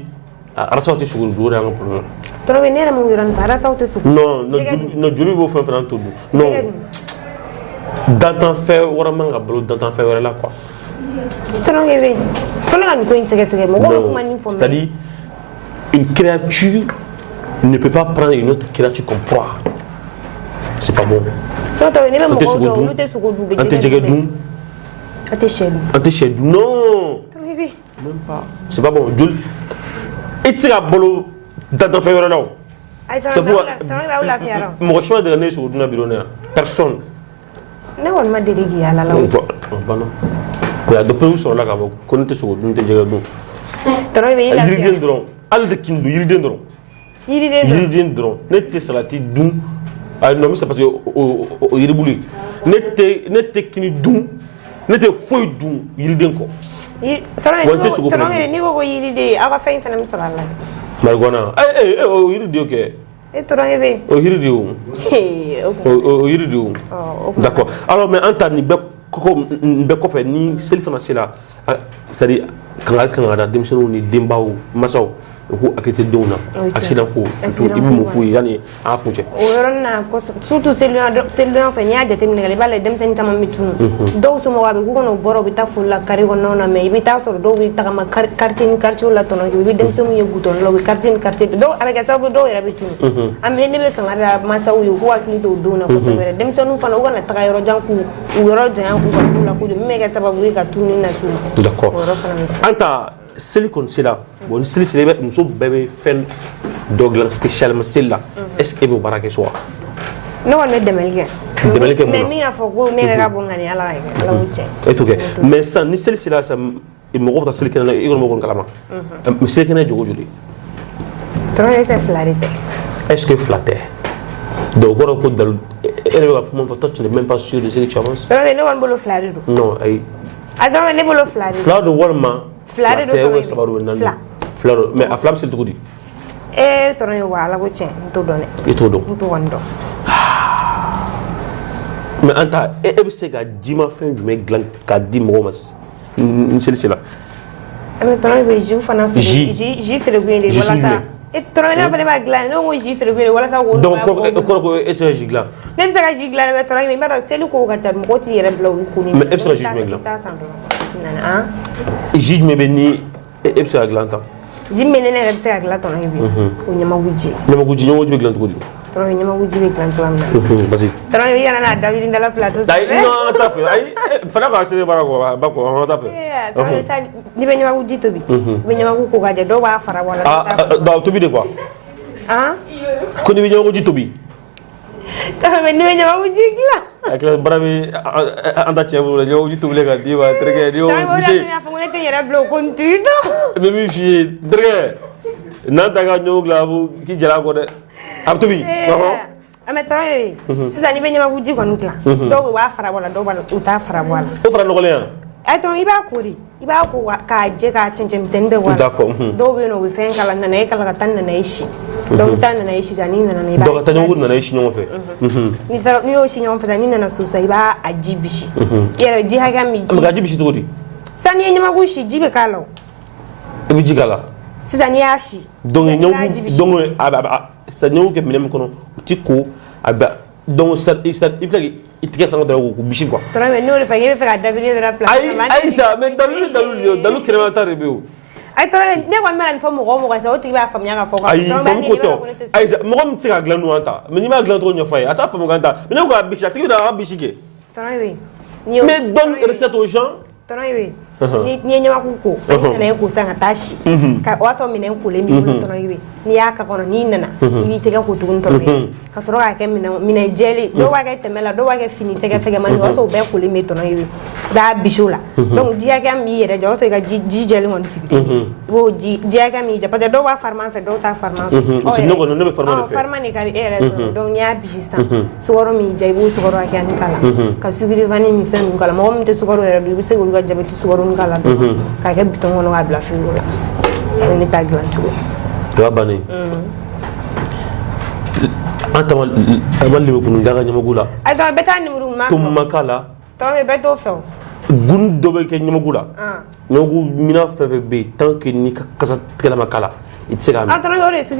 arasaw tɛ sogo dun o de y'an ka problème tɔnɔ bɛ ne yɛrɛ mun yɔrɔ nin fɛ arasaw tɛ sogo non joli b'o fɛn fana to dun non dantanfɛn wɛrɛ man ka balo dantanfɛn wɛrɛ la quoi tɔnɔ kɛ bɛ fo ne ka nin ko in sɛgɛsɛgɛ mɔgɔw bɛ kuma nin fɔ c'est-à-dire une créature ne peut pas prendre une autre créature comme proie c'est pas bon ne bɛ mɔgɔw dɔn olu tɛ sogo dun an tɛ jɛgɛ dun an tɛ sɛ dun an tɛ sɛ dun non même pas c'est pas bon joli i tɛ se ka balo dantanfɛn wɛrɛ la o c'est pour mɔgɔ si ma deli ne ye sogo dunna bi don ne yan personne ne kɔni ma deli k'i yaala la o banna a docteur sɔrɔla k'a fɔ ko ne tɛ sogo dun n tɛ jɛgɛ dun yiriden dɔrɔn hali tɛ kin dun yiriden dɔrɔn yiriden dɔrɔn ne tɛ salati dun non mais c'est parce que o yiribulu ye ne tɛ kini dun ne tɛ foyi dun yiriden kɔ wa n tɛ sogo fana dun n'i ko ko yiriden aw ka fɛn fana bɛ sɔrɔ a la marijuana o yiriden kɛ o yiriden o yiriden o d'accord alors mais an ta nin bɛɛ kɔfɛ ni seli fana sera c'est-à-dire kangari kan ka da denmisɛnninw ni denbaw masaw u k'u hakili to denw na accident ko surtout i bɛ mun f'u ye yanni an ka kuncɛ o yɔrɔnin na surtout selidon fɛ n'i y'a jateminɛ i b'a lajɛ denmisɛnnin caman bɛ tunun dɔw somɔgɔw a bɛ k'u kɔnɔ u bɔra u bɛ taa foli la kari kɔnɔnaw na mais i bɛ taa sɔrɔ dɔw bɛ tagama quartier ni quartier la tɔnɔ i bɛ denmisɛnninw ye goudron la u bɛ quartier ni quartier dɔw a bɛ kɛ sababu dɔw yɛrɛ bɛ tunun an bɛ ne bɛ kangari da masaw ye u k'u hakili to o denw na kosɛbɛ denmisɛnninw fana u kana taga yɔrɔ jan k'u yɔrɔ janya k'u ka k'u la kojugu min bɛ kɛ sababu ye ka tununi na s'u ma d'accord an ta seli kɔni sera bon ni seli sera muso bɛɛ bɛ fɛn dɔ dilan spécialement seli la est-ce que e b'o baara kɛ so wa ne kɔni bɛ dɛmɛli kɛ mun na mais min y'a fɔ ko ne yɛrɛ ka bɔ ŋani ala ka kɛ ala k'o cɛ e t'o kɛ mais sisan ni seli sera sisan mɔgɔw bɛ taa seli kɛnɛ na i kɔni b'o kɔni kalama mais seli kɛnɛ ye jogo joli dɔrɔn ese fila de tɛ est-ce que fila tɛ donc o kɔrɔ ko dalu e yɛrɛ bɛ ka kuma fɔ toi tu n'es même pas sûr de ce que tu avances dɔrɔn ne kɔni bolo fila de don non ayi a dɔrɔn ne bolo fila de don fila don walima fila de don tɛ saba don naani fila don mais a fila bɛ seli cogo di tɔrɔ ye wa ala ko tiɲɛ n t'o dɔn dɛ i t'o dɔn n t'o kɔni dɔn mais an ta e bɛ se ka jimafɛn jumɛn dilan k'a di mɔgɔw ma ni seli sera mais tɔrɔ bɛ jus fana feere jus feere kun ye de walasa tɔrɔ n'a fɔ ne b'a dilan ne ko jus feere kun ye de walasa k'o donc kɔrɔ ko e tɛ se ka jus dilan ne bɛ se ka jus dilan mais tɔrɔ i b'a dɔn seli ko ka ca mɔgɔw t'i yɛrɛ bila olu ko ni mais e bɛ se ka jus jumɛn dilan jus jumɛn bɛ ni e bɛ se ka dilan tan ji min ne yɛrɛ bɛ se ka dilan tɔnɔ ye bi o ɲamakuji ɲamakuji bɛ dilan cogo di tɔrɔ ɲamakuji bɛ dilan cogoya min na parce que tɔrɔ i kana n'a dabiri dala plateau sanfɛ non t'a fɛ ayi fana k'a seri baara kɔ ba kɔ an t'a fɛ tɔrɔ sa n'i bɛ ɲamakuji tobi i bɛ ɲamaku ko ka jɛ dɔw b'a fara bɔ a la donc tobi de quoi ko n'i bɛ ɲamakuji tobi tɔrɔ mais n'i bɛ ɲamakuji dilan a tila baara bɛ an ta cɛ bolo ɲamakuji tobilen ka d'i ma terikɛ n'i y'o mise y'a fɔ ko ne tɛ yɛrɛ bila o ko n t'i dɔn n bɛ min f'i ye terikɛ n'an ta ka ɲɔgɔn dilan a fɔ k'i jala a kɔ dɛ a bɛ tobi mais tɔrɔ ye sisan n'i bɛ ɲamakuji kɔni dilan dɔw b'a fara bɔ a la dɔw u t'a fara bɔ a la o fara nɔgɔlen yan tɔrɔ i b'a ko de i b'a ko k'a jɛ k'a cɛncɛn misɛnnin bɛɛ bɔ a la dɔw bɛ yen nɔ u bɛ fɛn kala nana e kala ka taa nana e si donc i taa nana e si sisan n'i nana i b'a donc ka taa ɲamakuji nana e si ɲɔgɔn fɛ n'i y'o si ɲɔgɔn fɛ sisan n'i nana so sisan i b'a ji bisi i yɛrɛ ji hakɛ min mais ka ji bisi cogo di sisan n'i ye ɲamaku si ji bɛ k'a la o i bɛ ji k'a la sisan n'i y'a si donc ɲamaku kɛ minɛn min kɔnɔ tiko donc il tigɛ fanga dɔrɔn ko bisi quoi. Tɔrɔ mais n'o de fɛ k'e bɛ fɛ ka dabiri de la place. Ayi sa mais dalu kɛnɛma ta de bɛ yen. Ayi tɔrɔ ne kɔni bɛna nin fɔ mɔgɔ o mɔgɔ sisan o tigi b'a faamuya ka fɔ quoi. Ayi faamu ko tɔ ayi sa mɔgɔ min tɛ se ka dilan n'o ta mais n'i m'a dilan cogo ɲɛfɔ a ye a t'a faamu kan ta mais ne ko k'a bisi a tigi bɛ na a ka bisi kɛ. Tɔrɔ bɛ mais donne recette aux gens. Tɔrɔ bɛ n'i ye ɲamaku ko n'i nana e ko sisan ka taa si ka o y'a sɔrɔ minɛn kolen b'i bolo tɔrɔ bɛ n'i y'a k'a kɔnɔ n'i nana i b'i tɛgɛ ko tuguni tɔrɔ bɛ ka sɔrɔ k'a kɛ minɛn jɛlen dɔw b'a kɛ tɛmɛ la dɔw b'a kɛ fini tɛgɛ fɛgɛmani o y'a sɔrɔ o bɛɛ kolen bɛ tɔrɔ bɛ i b'a bisi o la donc ji hakɛya min b'i yɛrɛ jɔ o y'a sɔrɔ i ka ji jɛlen kɔni sigi i b'o ji hakɛya min jɛ parce que dɔw b'a farima fɛ dɔw t'a farima fɛ. ne kɔni ne bɛ farima de fɛ. farima de ka di e yɛrɛ dɔrɔn donc n'i y'a bisi sisan sukaro min ja i b'o sukaro hakɛya nin k'a la ka sukiri vanille ni fɛn ninnu k'a la mɔgɔ min tɛ sukaro yɛrɛ dun i bɛ se k'olu ka jabɛti sukaro nin k'a la dɔrɔn k'a kɛ bitɔn kɔnɔ k'a bila frigo la ne t'a dilan cogo. o y'a bannen. an ta ma lebu kunun daga ɲamaku la. ayi dɔn bɛɛ t'a nimuru ɲuman fɔ. to ma k'a la. tɔn bɛ bɛɛ t'o fɛ o. gun dɔ bɛ kɛ ɲamaku la. ɲamaku mina fɛn fɛn bɛ yen tant que ni kasa tigɛla ma k'a la i tɛ se k'a min.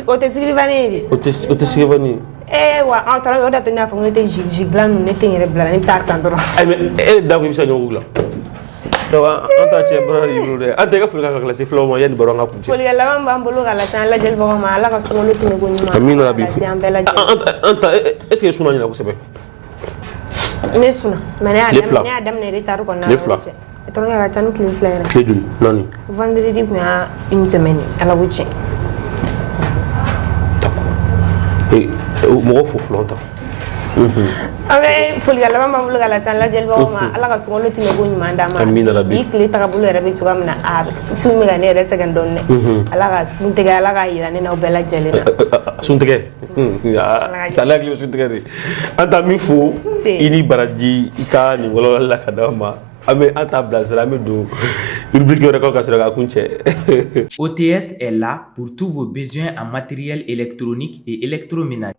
o tɛ sigiri vanille ye de. o tɛ sigiri vanille. wa tɔrɔ o de y'a to ne y'a fɔ ko ne tɛ zi dilan ninnu ne tɛ n yɛrɛ bila la ne bɛ taa san dɔrɔn. ayi mais e da ko i bɛ se ka ɲamaku dilan. donc an ta cɛ baara y'i bolo dɛ an tɛ i ka foli ka kilasi filaw ma yanni baro an ka kun cɛ. folikan laban b'an bolo k'a lase an lajɛlibagaw ma ala ka sunkalo tɛmɛ ko ɲuman. amiina rabi lase an bɛɛ lajɛlen. an ta est ce que suna ɲɛna kosɛbɛ. ne suna mais ne tile y'a daminɛ retard kɔnɔna na. tile fila. tɔrɔ ka ca ni tile fila yɛrɛ. tile joli naani. vendredi kun y'a une semaine ala ko tiɲɛ. d'accord mɔgɔ fo fɔlɔ ta. an bɛ folikan laban b'an bolo ka lase an lajɛlibagaw ma ala ka sunkalo tɛmɛ ko ɲuman d'an ma. amiina rabi. bi tile tagabolo yɛrɛ bɛ cogoya min na sun bɛ ka ne yɛrɛ sɛgɛn dɔɔnin dɛ. ala ka sun tigɛ ala k'a yira ne n'aw bɛɛ lajɛlen na. sun tigɛ ale hakili bɛ sun tigɛ de an ta min fo i ni baraji i ka nin walawalali la ka d'aw ma an t'a bilasira an bɛ don rubrique wɛrɛ kɔnɔ ka sɔrɔ k'a kun cɛ. OTS est là pour tous vos besoins en matériel électronique et électroménager.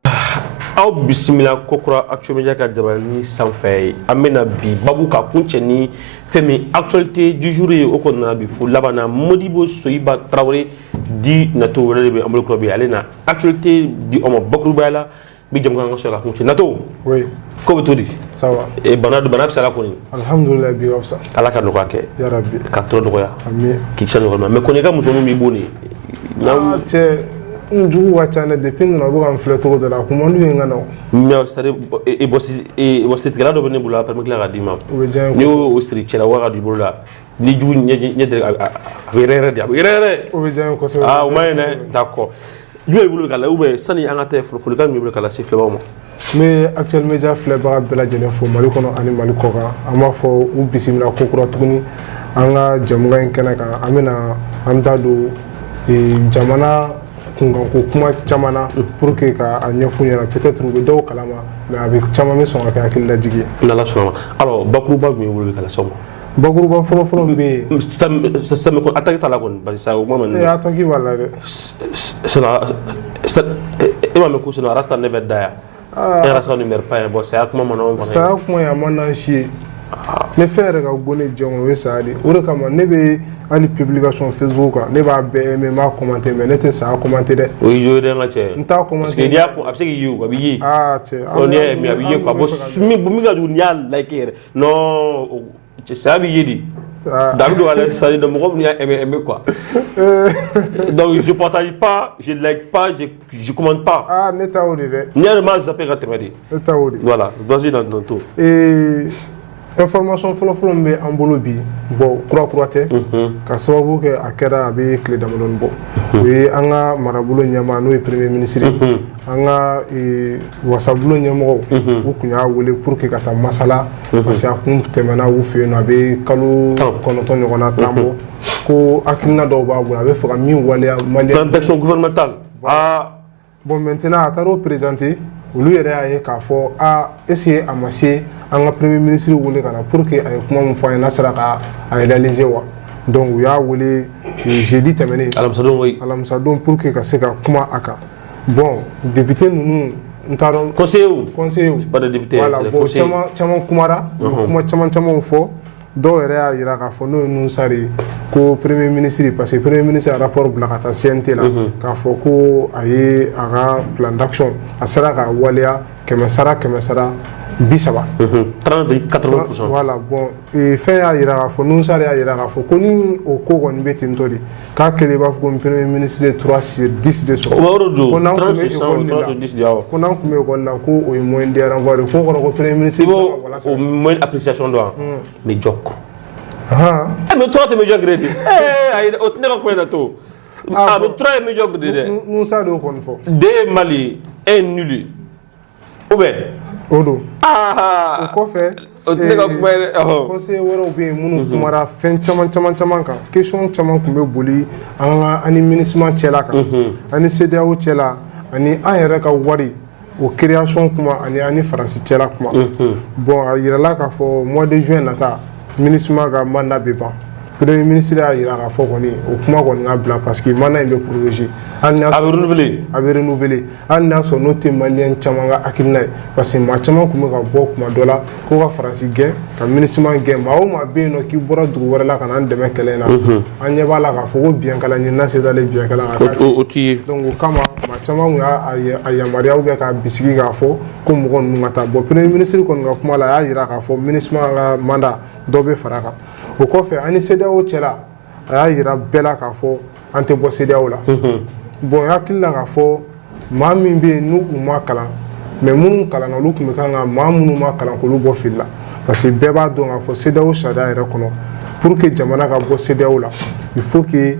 aw bisimila kokura Action Media ka jabaranin sanfɛ an bɛna bi babu ka kun cɛ ni fɛn min actualité du jour ye o kɔnɔna bi fo laban na Modibo Soyiba Tarawele di nato wɛrɛ de bɛ an bolo kɔrɔ bi ale na actualité di o ma bakurubaya la bi jamukan ka sɔrɔ ka kun cɛ nato. oui ko bɛ to di. ça va. bana fisala kɔni. alhamdulilayi bi ka fisa. ala ka nɔgɔya kɛ. yarabi. ka tɔrɔ nɔgɔya. ami. k'i kisa nɔgɔya mais kɔni i ka muso min b'i bon de. cɛ n jugu ka ca dɛ depuis n nana bɛ ka n filɛ cogo dɔ la a kun man d'u ye n ka na o. mais c'est à dire bɔsitigɛla dɔ bɛ ne bolo a permet tila k'a d'i ma. o bɛ diya n ye n'i y'o siri cɛla wa ka don i bolo la ni jugu ɲɛ dɛ a bɛ yɛrɛ de a bɛ yɛrɛ. o bɛ diya n ye kosɛbɛ. o ma ɲi dɛ d'accord jumɛn b'i bolo k'a la ou bien sani an ka taa folikan min b'i bolo k'a lase filɛbagaw ma. n bɛ Action Media filɛbaga bɛɛ lajɛlen fo mali kɔnɔ ani mali kɔkan an b'a fɔ u bisimila ko kura tuguni an ka jamukan in kɛnɛ kan an bɛ taa don jamana kunkanko kuma caman na pour que ka a ɲɛf'u ɲɛna peut-être u bɛ dɔw kalama mais a bɛ caman bɛ sɔn ka kɛ hakililajigi ye. n'ala sɔnna ma alors bakuruba min b'i bolo k'a lase aw ma. bakuruba fɔlɔfɔlɔ min bɛ yen. système kɔni attaque t'a la kɔni parce que ça o kuma man. attaque b'a la dɛ. e m'a mɛn ko sinon Rasta ne bɛ da yan. e Rasta ne meurt pas bon saya kuma man nɔgɔn. saya kuma ye a ma n'an si ye. ne fɛn yɛrɛ ka go ne jɛn o ye saya de o de kama ne bɛ hali publication Facebook kan ne b'a bɛɛ aimer n b'a commenter mais ne tɛ saya commenter dɛ. o ye joli dɛ n ka cɛ. n t'a commenter parce que n'i y'a a bɛ se k'i ye o a bɛ ye. cɛ n'i y'a aimer a bɛ ye quoi bon min ka jugu n'i y'a like yɛrɛ non saya bɛ ye de. David doit aller salir de mɔgɔ min y'a aimer quoi. Donc je partage pas, je like pas, je commente pas. ne t'a o de dɛ. N'i yɛrɛ m'a zappé ka tɛmɛ de. Ne t'a o de. Voilà vas-y dans ton tour. Information fɔlɔfɔlɔ min bɛ an bolo bi bon kura tɛ ka sababu kɛ a kɛra a bɛ tile damadɔni bɔ o ye an ka marabolo ɲɛmaa n'o ye premier ministre an ka wasabolo ɲɛmɔgɔw u kun y'a wele pour que ka taa masala parce que a kun tɛmɛna u fɛ yen nɔ a bɛ kalo 9 ɲɔgɔnna tan bɔ ko hakilina dɔw b'a bolo a bɛ fɛ ka min waleya maliyɛn. plan d'action gouvernementale. bon maintenant a taara o présenter olu yɛrɛ y'a ye k'a fɔ est-ce que a ma se an ka premier ministre wele ka na pour que a ye kuma min fɔ an ye n'a sera ka a réaliser wa donc u y'a wele jeudi tɛmɛnen alamisadon pour que ka se ka kuma a kan bon député ninnu n t'a dɔn conseiller pas de député voilà bon caman kumara kuma camanw fɔ dɔw yɛrɛ y'a yira k'a fɔ n'o ye Nusa de ye ko premier ministre parce que premier ministre a rapport bila ka taa CNT la k'a fɔ ko a ye a ka plan d'action a sera ka waleya 100 30%. 30-80%. Voilà, bon, fɛn y'a yira k'a fɔ Nusa y'a yira k'a fɔ ko ni o ko kɔni bɛ ten tɔ de k'a kɛlen b'a fɔ ko premier ministre 3/10 de sɔrɔ. O b'a yɔrɔ don ko n'an tun bɛ 3/10 de awɔ. ko n'an tun bɛ école la ko o ye moyen de renvoi de ko kɔrɔ ko premier ministre. I b'o o moyen appréciation dɔn wa? Médiocre. Mais 3 tɛ médiocre de. Ayi o tɛ ne ka kuma in na to. Ah mais 3 est médiocre de dɛ. Nusa de y'o kɔni fɔ. 2 Mali 1 nul. Ou bien o don o kɔfɛ conseiller wɛrɛw bɛ yen minnu kumara fɛn caman kan question caman tun bɛ boli an ka ani MINUSMA cɛla kan ani CEDEAO cɛla ani an yɛrɛ ka wari o création kuma ani Faransi cɛla kuma bon a yirala k'a fɔ mois de juin nata MINUSMA ka mandat bɛ ban premier ministre y'a yira k'a fɔ kɔni o kuma kɔni ka bila parce que mandat in bɛ prolonger a bɛ renouveler hali n'a sɔrɔ n'o tɛ maliyɛn caman ka hakilina ye parce que maa caman tun bɛ ka bɔ kuma dɔ la ko ka Faransi gɛn ka MINUSMA gɛn maa o maa bɛ yen nɔ k'i bɔra dugu wɛrɛ la ka n'an dɛmɛ kɛlɛ in na an ɲɛ b'a la k'a fɔ ko biɲɛkala ɲinina se t'ale biɲɛkala o t'i ye donc o kama maa caman tun y'a yamaruya k'a bisigi k'a fɔ ko mɔgɔ ninnu ka taa bon premier ministre kɔni ka kuma la a y'a yira k'a fɔ MINUSMA ka mandat dɔ bɛ fara a kan o kɔfɛ ani CEDEAO cɛla a y'a yira bɛɛ la k'a fɔ an tɛ bɔ CEDEAO la bon n hakili la k'a fɔ maa min bɛ yen n'u ma kalan mais minnu kalanna olu tun bɛ kan ka maa minnu ma kalan k'olu bɔ fili la parce que bɛɛ b'a dɔn k'a fɔ CEDEAO sariya yɛrɛ kɔnɔ pour que jamana ka bɔ CEDEAO la il faut que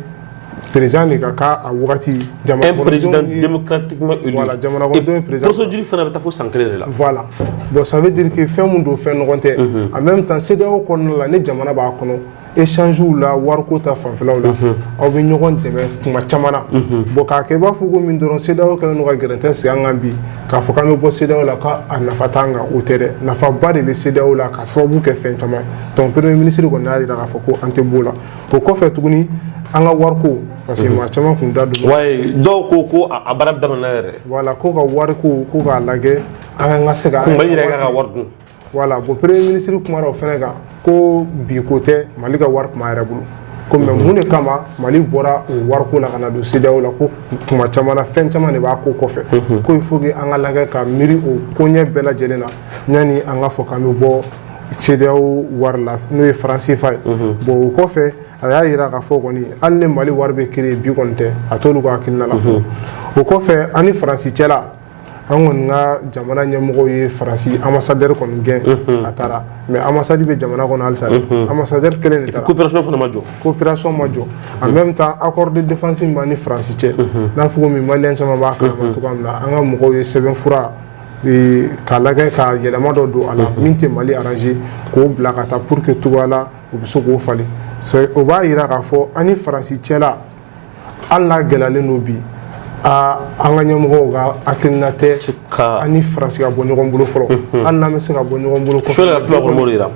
président de ka k'a wagati un président démocratiquement élu voilà jamanadenw ye président procédure fana bɛ taa fo san 1 de la voilà bon ça veut dire que fɛn mun don fɛn nɔgɔn tɛ en même temps CEDEAO kɔnɔna la ni jamana b'a kɔnɔ échange la wariko ta fanfɛlaw la aw bɛ ɲɔgɔn dɛmɛ kuma caman na bon k'a kɛ i b'a fɔ ko min dɔrɔn CEDEAO kɛlen don ka gɛrɛntɛ sigi an kan bi k'a fɔ k'an bɛ bɔ CEDEAO la k'a nafa t'an kan o tɛ dɛ nafaba de bɛ CEDEAO la ka sababu kɛ fɛn caman donc premier ministre kɔni y'a jira k'a fɔ ko an tɛ b'o la o kɔfɛ tuguni an ka wariko parce que maa caman kun da don wayi dɔw ko a baara daminɛna yɛrɛ voilà ko ka wariko ko k'a lajɛ an ka se ka Mali yɛrɛ ka wari dun voilà bon premier ministre kumara o fɛnɛ kan ko bi ko tɛ Mali ka wari kuma yɛrɛ bolo ko mais mun de kama Mali bɔra o wariko la ka na don CEDEAO la ko kuma caman na fɛn caman de b'a ko kɔfɛ ko il faut que an ka lajɛ ka miiri o koɲɛ bɛɛ lajɛlen na yanni an ka fɔ k'an bɛ bɔ CEDEAO wari la n'o ye franc CFA ye bon o kɔfɛ a y'a yira k'a fɔ kɔni hali ni Mali wari bɛ créer bi kɔni tɛ a t'olu ka hakilina la fɔlɔ o kɔfɛ ani Faransi cɛla an kɔni ka jamana ɲɛmɔgɔw ye Faransi ambassadeur kɔni gɛn a taara mais ambassade bɛ jamana kɔnɔ halisa ambassadeur kelen de taara coopération fana ma jɔ coopération ma jɔ en même temps accord de défense min b'an ni Faransi cɛ n'a fɔ komi maliyɛn caman b'a kalama cogoya min na an ka mɔgɔw ye sɛbɛnfura k'a lajɛ ka yɛlɛma dɔ don a la min tɛ Mali arranger k'o bila ka taa pour que cogoya la u bɛ se k'o falen o b'a yira k'a fɔ an ni Faransi cɛla hali n'a gɛlɛyalen don bi an ka ɲɛmɔgɔw ka hakilina tɛ an ni Faransi ka bɔ ɲɔgɔn bolo fɔlɔ hali n'an bɛ se ka bɔ ɲɔgɔn bolo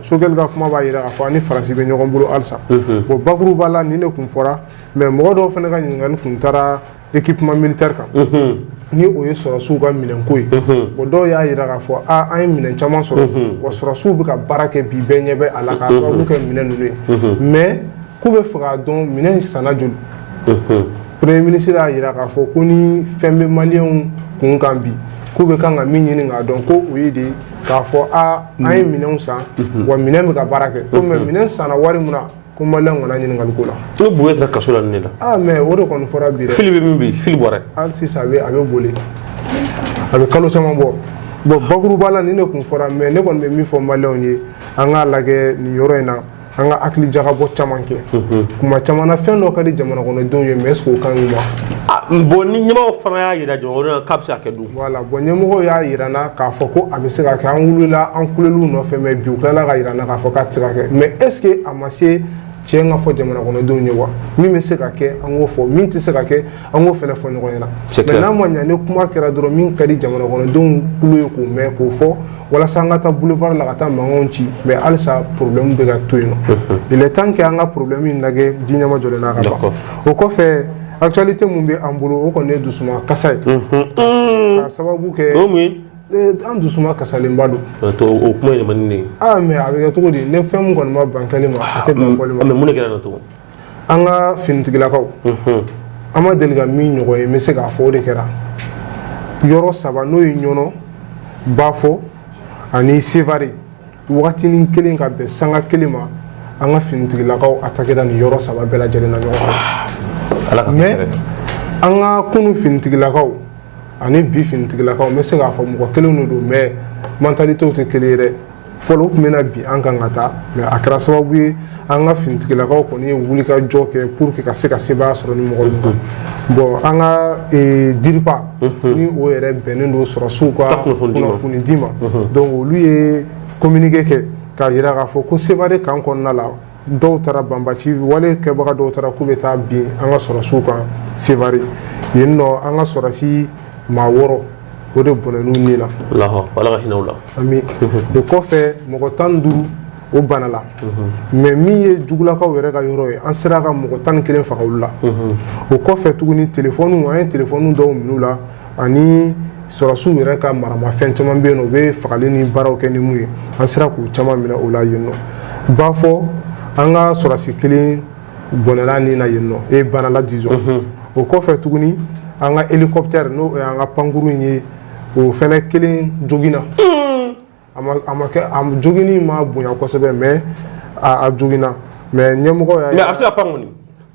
Sogɛli ka kuma b'a yira k'a fɔ an ni Faransi bɛ ɲɔgɔn bolo halisa bon bakuruba la nin de kun fɔra mais mɔgɔ dɔw fana ka ɲininkali kun taara équipement militaire kan ni o ye sɔrɔsiw ka minɛnko ye bon dɔw y'a yira k'a fɔ an ye minɛn caman sɔrɔ wa sɔrɔsiw bɛ ka baara kɛ bi bɛɛ ɲɛ bɛ a la k'a sababu kɛ minɛn ninnu ye mais k'u bɛ fɛ k'a dɔn minɛn sanna joli premier ministre y'a yira k'a fɔ ko ni fɛn bɛ maliyɛnw kun kan bi k'u bɛ kan ka min ɲini k'a dɔn ko o ye de k'a fɔ an ye minɛnw san wa minɛn bɛ ka baara kɛ ko mais minɛn sanna wari mun na ko maliyɛnw kana ɲininkali ko la. ne Buguye tɛ kaso la nin de la. mais o de kɔni fɔra bi dɛ. fili bɛ min bɛ yen fili bɔra. hali sisan a bɛ boli a bɛ kalo caman bɔ bon bakuruba la nin de kun fɔra mais ne kɔni bɛ min fɔ maliyɛnw ye an k'a lajɛ nin yɔrɔ in na an ka hakili jagabɔ caman kɛ kuma caman na fɛn dɔ ka di jamana kɔnɔdenw ye mais est-ce que o kan ɲi ma. bon ni ɲɛmɔgɔ fana y'a yira jamana kɔnɔdenw k'a bɛ se ka kɛ dun. voilà bon ɲɛmɔgɔw y'a yira n na k'a fɔ ko a bɛ se ka kɛ an wulila an kuleliw nɔfɛ mais bi u tilala ka yira n na k'a fɔ k'a tɛ se ka kɛ mais est-ce que a ma se cɛ ka fɔ jamana kɔnɔdenw ye wa min bɛ se ka kɛ an k'o fɔ min tɛ se ka kɛ an k'o fana fɔ ɲɔgɔn ɲɛna mais n'a ma ɲɛ ni kuma kɛra dɔrɔn min ka di jamana kɔnɔdenw tulo ye k'o mɛn k'o fɔ walasa an ka taa boulevard la ka taa mankanw ci mais halisa problème bɛ ka to yen nɔ il est temps que an ka problème in lajɛ ji ɲɛma jɔlen n'a ka ban o kɔfɛ actualité mun bɛ an bolo o kɔni ye dusuma kasa ye k'a sababu kɛ an dusuma kasalenba don to o kuma ye man ne mais a bɛ kɛ cogo di ne fɛn mun kɔni ma ban kɛli ma a tɛ ban fɔli ma mais mun de kɛra na to an ka finitigilakaw an ma deli ka min ɲɔgɔn ye n bɛ se k'a fɔ o de kɛra yɔrɔ 3 n'o ye ɲɔnɔ bafɔ ani sevare wagatinin kelen ka bɛn sanga kelen ma an ka finitigilakaw attaquera nin yɔrɔ 3 bɛɛ lajɛlen na ɲɔgɔn fɛ mais an ka kunu finitigilakaw ani bi finitigilakaw n bɛ se k'a fɔ mɔgɔ kelen de don mais mentalitéw tɛ kelen ye dɛ fɔlɔ u tun bɛna bi an kan ka taa mais a kɛra sababu ye an ka finitigilakaw kɔni ye wulikajɔ kɛ pour que ka se ka sebaaya sɔrɔ ni mɔgɔ min kan bon an ka diripa ni o yɛrɛ bɛnnen don sɔrɔsiw ka kunnafoni di ma donc olu ye communiqué kɛ k'a jira k'a fɔ ko sevare kan kɔnɔna la dɔw taara banbaci wale kɛbaga dɔw taara k'u bɛ taa bin an ka sɔrɔsiw kan sevare yen nɔ an ka sɔrɔsi maa 6 o de bɔnɛn'u ni na Ala ka hinɛ u la ami o kɔfɛ mɔgɔ 15 o bana la mais min ye jugulakaw yɛrɛ ka yɔrɔ ye an sera ka mɔgɔ 11 faga olu la o kɔfɛ tuguni téléphone an ye téléphone dɔw minɛ u la ani sɔrɔsiw yɛrɛ ka maramafɛn caman bɛ yen nɔ u bɛ fagali ni baaraw kɛ ni mun ye an sera k'u caman minɛ o la yen nɔ bafɔ an ka sɔrɔsi kelen bɔnɛla ni na yen nɔ bana la disons o kɔfɛ tuguni an ka hélicoptère n'o an ka pankuru in ye o fɛnɛ kelen joginna a ma kɛ a jogini ma bonya kosɛbɛ mais a joginna mais ɲɛmɔgɔ y'a mais a bɛ se ka pan kɔni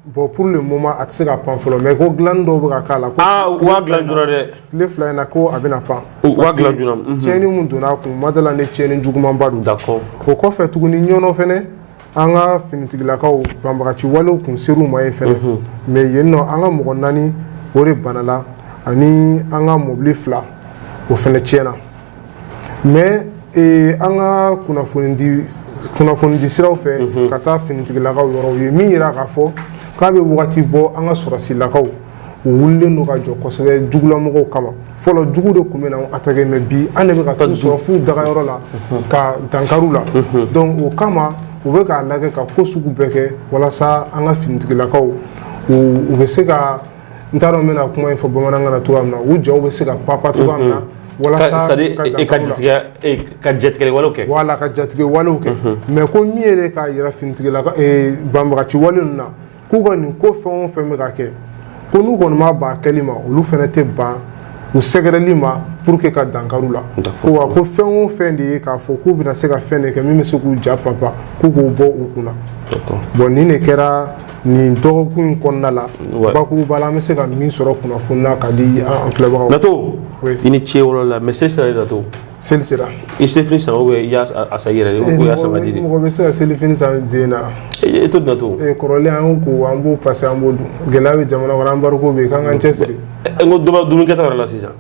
bon pour le moment a tɛ se ka pan fɔlɔ mais ko dilanni dɔw bɛ ka k'a la u b'a dilan joona dɛ tile 2 in na ko a bɛna pan u b'a dilan joona tiɲɛni mun donna a kun ma dala ni tiɲɛni jugumanba don d'accord o kɔfɛ tuguni ɲɔnɔ fɛnɛ an ka finitigilakaw banbagaci walew kun ser'u ma yen fɛnɛ mais yen nɔ an ka mɔgɔ 4 o de banala ani an ka mobili 2 o fɛnɛ tiɲɛna mais an ka kunnafoni di siraw fɛ ka taa finitigilakaw yɔrɔ u ye min yira k'a fɔ k'a bɛ wagati bɔ an ka sɔrɔsilakaw u wulilen don ka jɔ kosɛbɛ jugulamɔgɔw kama fɔlɔ jugu de tun bɛ na attaquer mais bi an de bɛ ka t'u sɔrɔ f'u dagayɔrɔ la ka dankariw la donc o kama u bɛ k'a lajɛ ka ko sugu bɛɛ kɛ walasa an ka finitigilakaw u bɛ se ka n t'a dɔn n bɛna kuma in fɔ bamanankan na cogoya min na u jaw bɛ se ka papa cogoya min na walasa ka jatigɛ walew kɛ wala ka jatigɛ walew kɛ mais ko min yɛrɛ k'a yira finitigilaka banbagaci wale ninnu na k'u ka nin ko fɛn o fɛn bɛ ka kɛ ko n'u kɔni ma ban kɛli ma olu fɛnɛ tɛ ban u sɛgɛrɛli ma pour que ka dankariw la ko fɛn o fɛn de ye k'a fɔ k'u bɛna se ka fɛn de kɛ min bɛ se k'u ja papa k'u k'o bɔ u kunna bon nin de kɛra nin dɔgɔkun in kɔnɔna la bakuruba la an bɛ se ka min sɔrɔ kunnafoni na ka di an filɛbagaw Nato i ni ce wolo la mais seli sera Nato seli sera i selifini san ou bien i y'a sa yɛrɛ ou i y'a sama di de mɔgɔ bɛ se ka selifini san zen na e to Nato kɔrɔlen an ko an b'o passer an b'o dun gɛlɛya bɛ jamana kɔnɔ an bariko bɛ yen k'an k'an cɛsiri n ko dumunikɛta yɛrɛ la sisan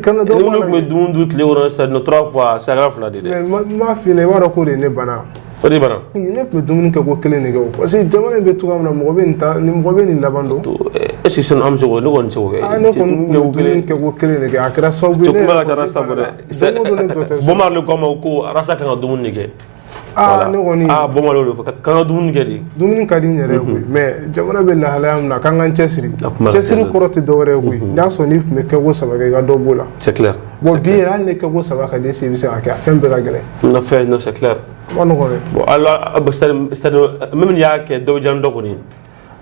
kana dɔw ni minnu tun bɛ dumuni dun tile kɔnɔ sisan 3 fois saga 2 de dɛ mais n b'a f'i ɲɛna i b'a dɔn ko de ye ne bana o de bana ne tun bɛ dumuni kɛ ko kelen de kɛ o parce que jamana in bɛ cogoya min na mɔgɔ bɛ nin laban dɔn est ce que sinon an bɛ se k'o ne kɔni tɛ se k'o kɛ ne kɔni bɛ dumuni kɛ ko kelen de kɛ a kɛra sababu ye ne kuma ka ca rasta bɔ dɛ Bomar ko ma ko rasta kan ka dumuni de kɛ ne kɔni Bomar de fɔ kan ka dumuni kɛ de dumuni ka di n yɛrɛ ye koyi mais jamana bɛ lahalaya min na k'an k'an cɛsiri cɛsiri kɔrɔ tɛ dɔwɛrɛ ye koyi n'i y'a sɔrɔ n'i tun bɛ kɛko 3 kɛ i ka dɔ b'o la c'est clair bon bi yɛrɛ hali ni kɛko 3 ka di e se i bɛ se k'a kɛ a fɛn bɛɛ ka gɛlɛn non c'est clair ma nɔgɔn dɛ bon alors c'est-à-dire même n'i y'a kɛ dɔ bɛ diya ni dɔ kɔni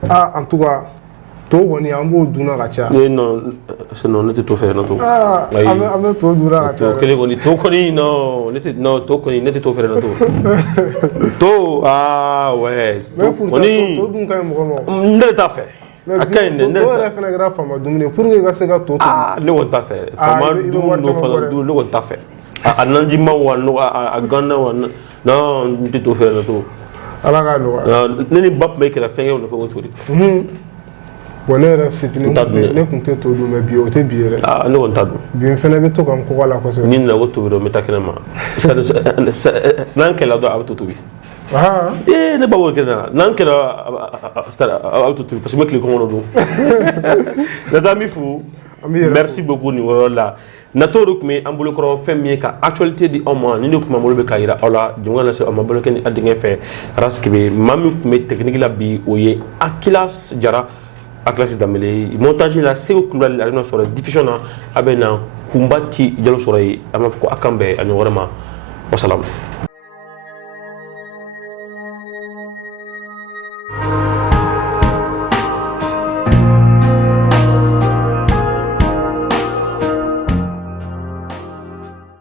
en tout cas to kɔni an b'o dunna ka ca non ne tɛ to fɛ Nato an bɛ to dunna ka ca to kelen kɔni to kɔni non to kɔni ne tɛ to fɛ Nato to ouais kɔni to dun ka ɲi mɔgɔ ma ne de t'a fɛ a ka ɲi dɛ to yɛrɛ fana kɛra faama dumuni pour que i ka se ka to ne kɔni t'a fɛ faama dun do fana dun ne kɔni t'a fɛ a nanjima wa a ganna wa non n tɛ to fɛ Nato ala k'a nɔgɔya ne ni ba tun bɛ kɛlɛ fɛn kɛ o nɔfɛ ko to de bon ne yɛrɛ fitinin ne tun tɛ to dun mais bi o tɛ bi yɛrɛ ne kɔni t'a dun bi n fana bɛ to ka n kɔgɔ la kosɛbɛ ni nana ko tobi dɔn n bɛ taa kɛnɛ ma n'an kɛlɛ dɔrɔn a bɛ to tobi ne ba b'o kɛ na n'an kɛlɛ a bɛ to tobi parce que n bɛ tile kɔngɔ dun n'an mi fu merci beaucoup nin yɔrɔ la Nato de tun bɛ an bolokɔrɔ fɛn min ye ka actualité di aw ma ni de tun b'an bolo bɛ ka yira aw la jɛmukan lase aw ma balo kɛ ni a denkɛ fɛ Arasikibe maa min tun bɛ technique la bi o ye Akilas Jara a classe d'amélé montage la c'est au club la no sur la diffusion na abena kumbati jalo sur ay ama ko akambe ani vraiment wassalam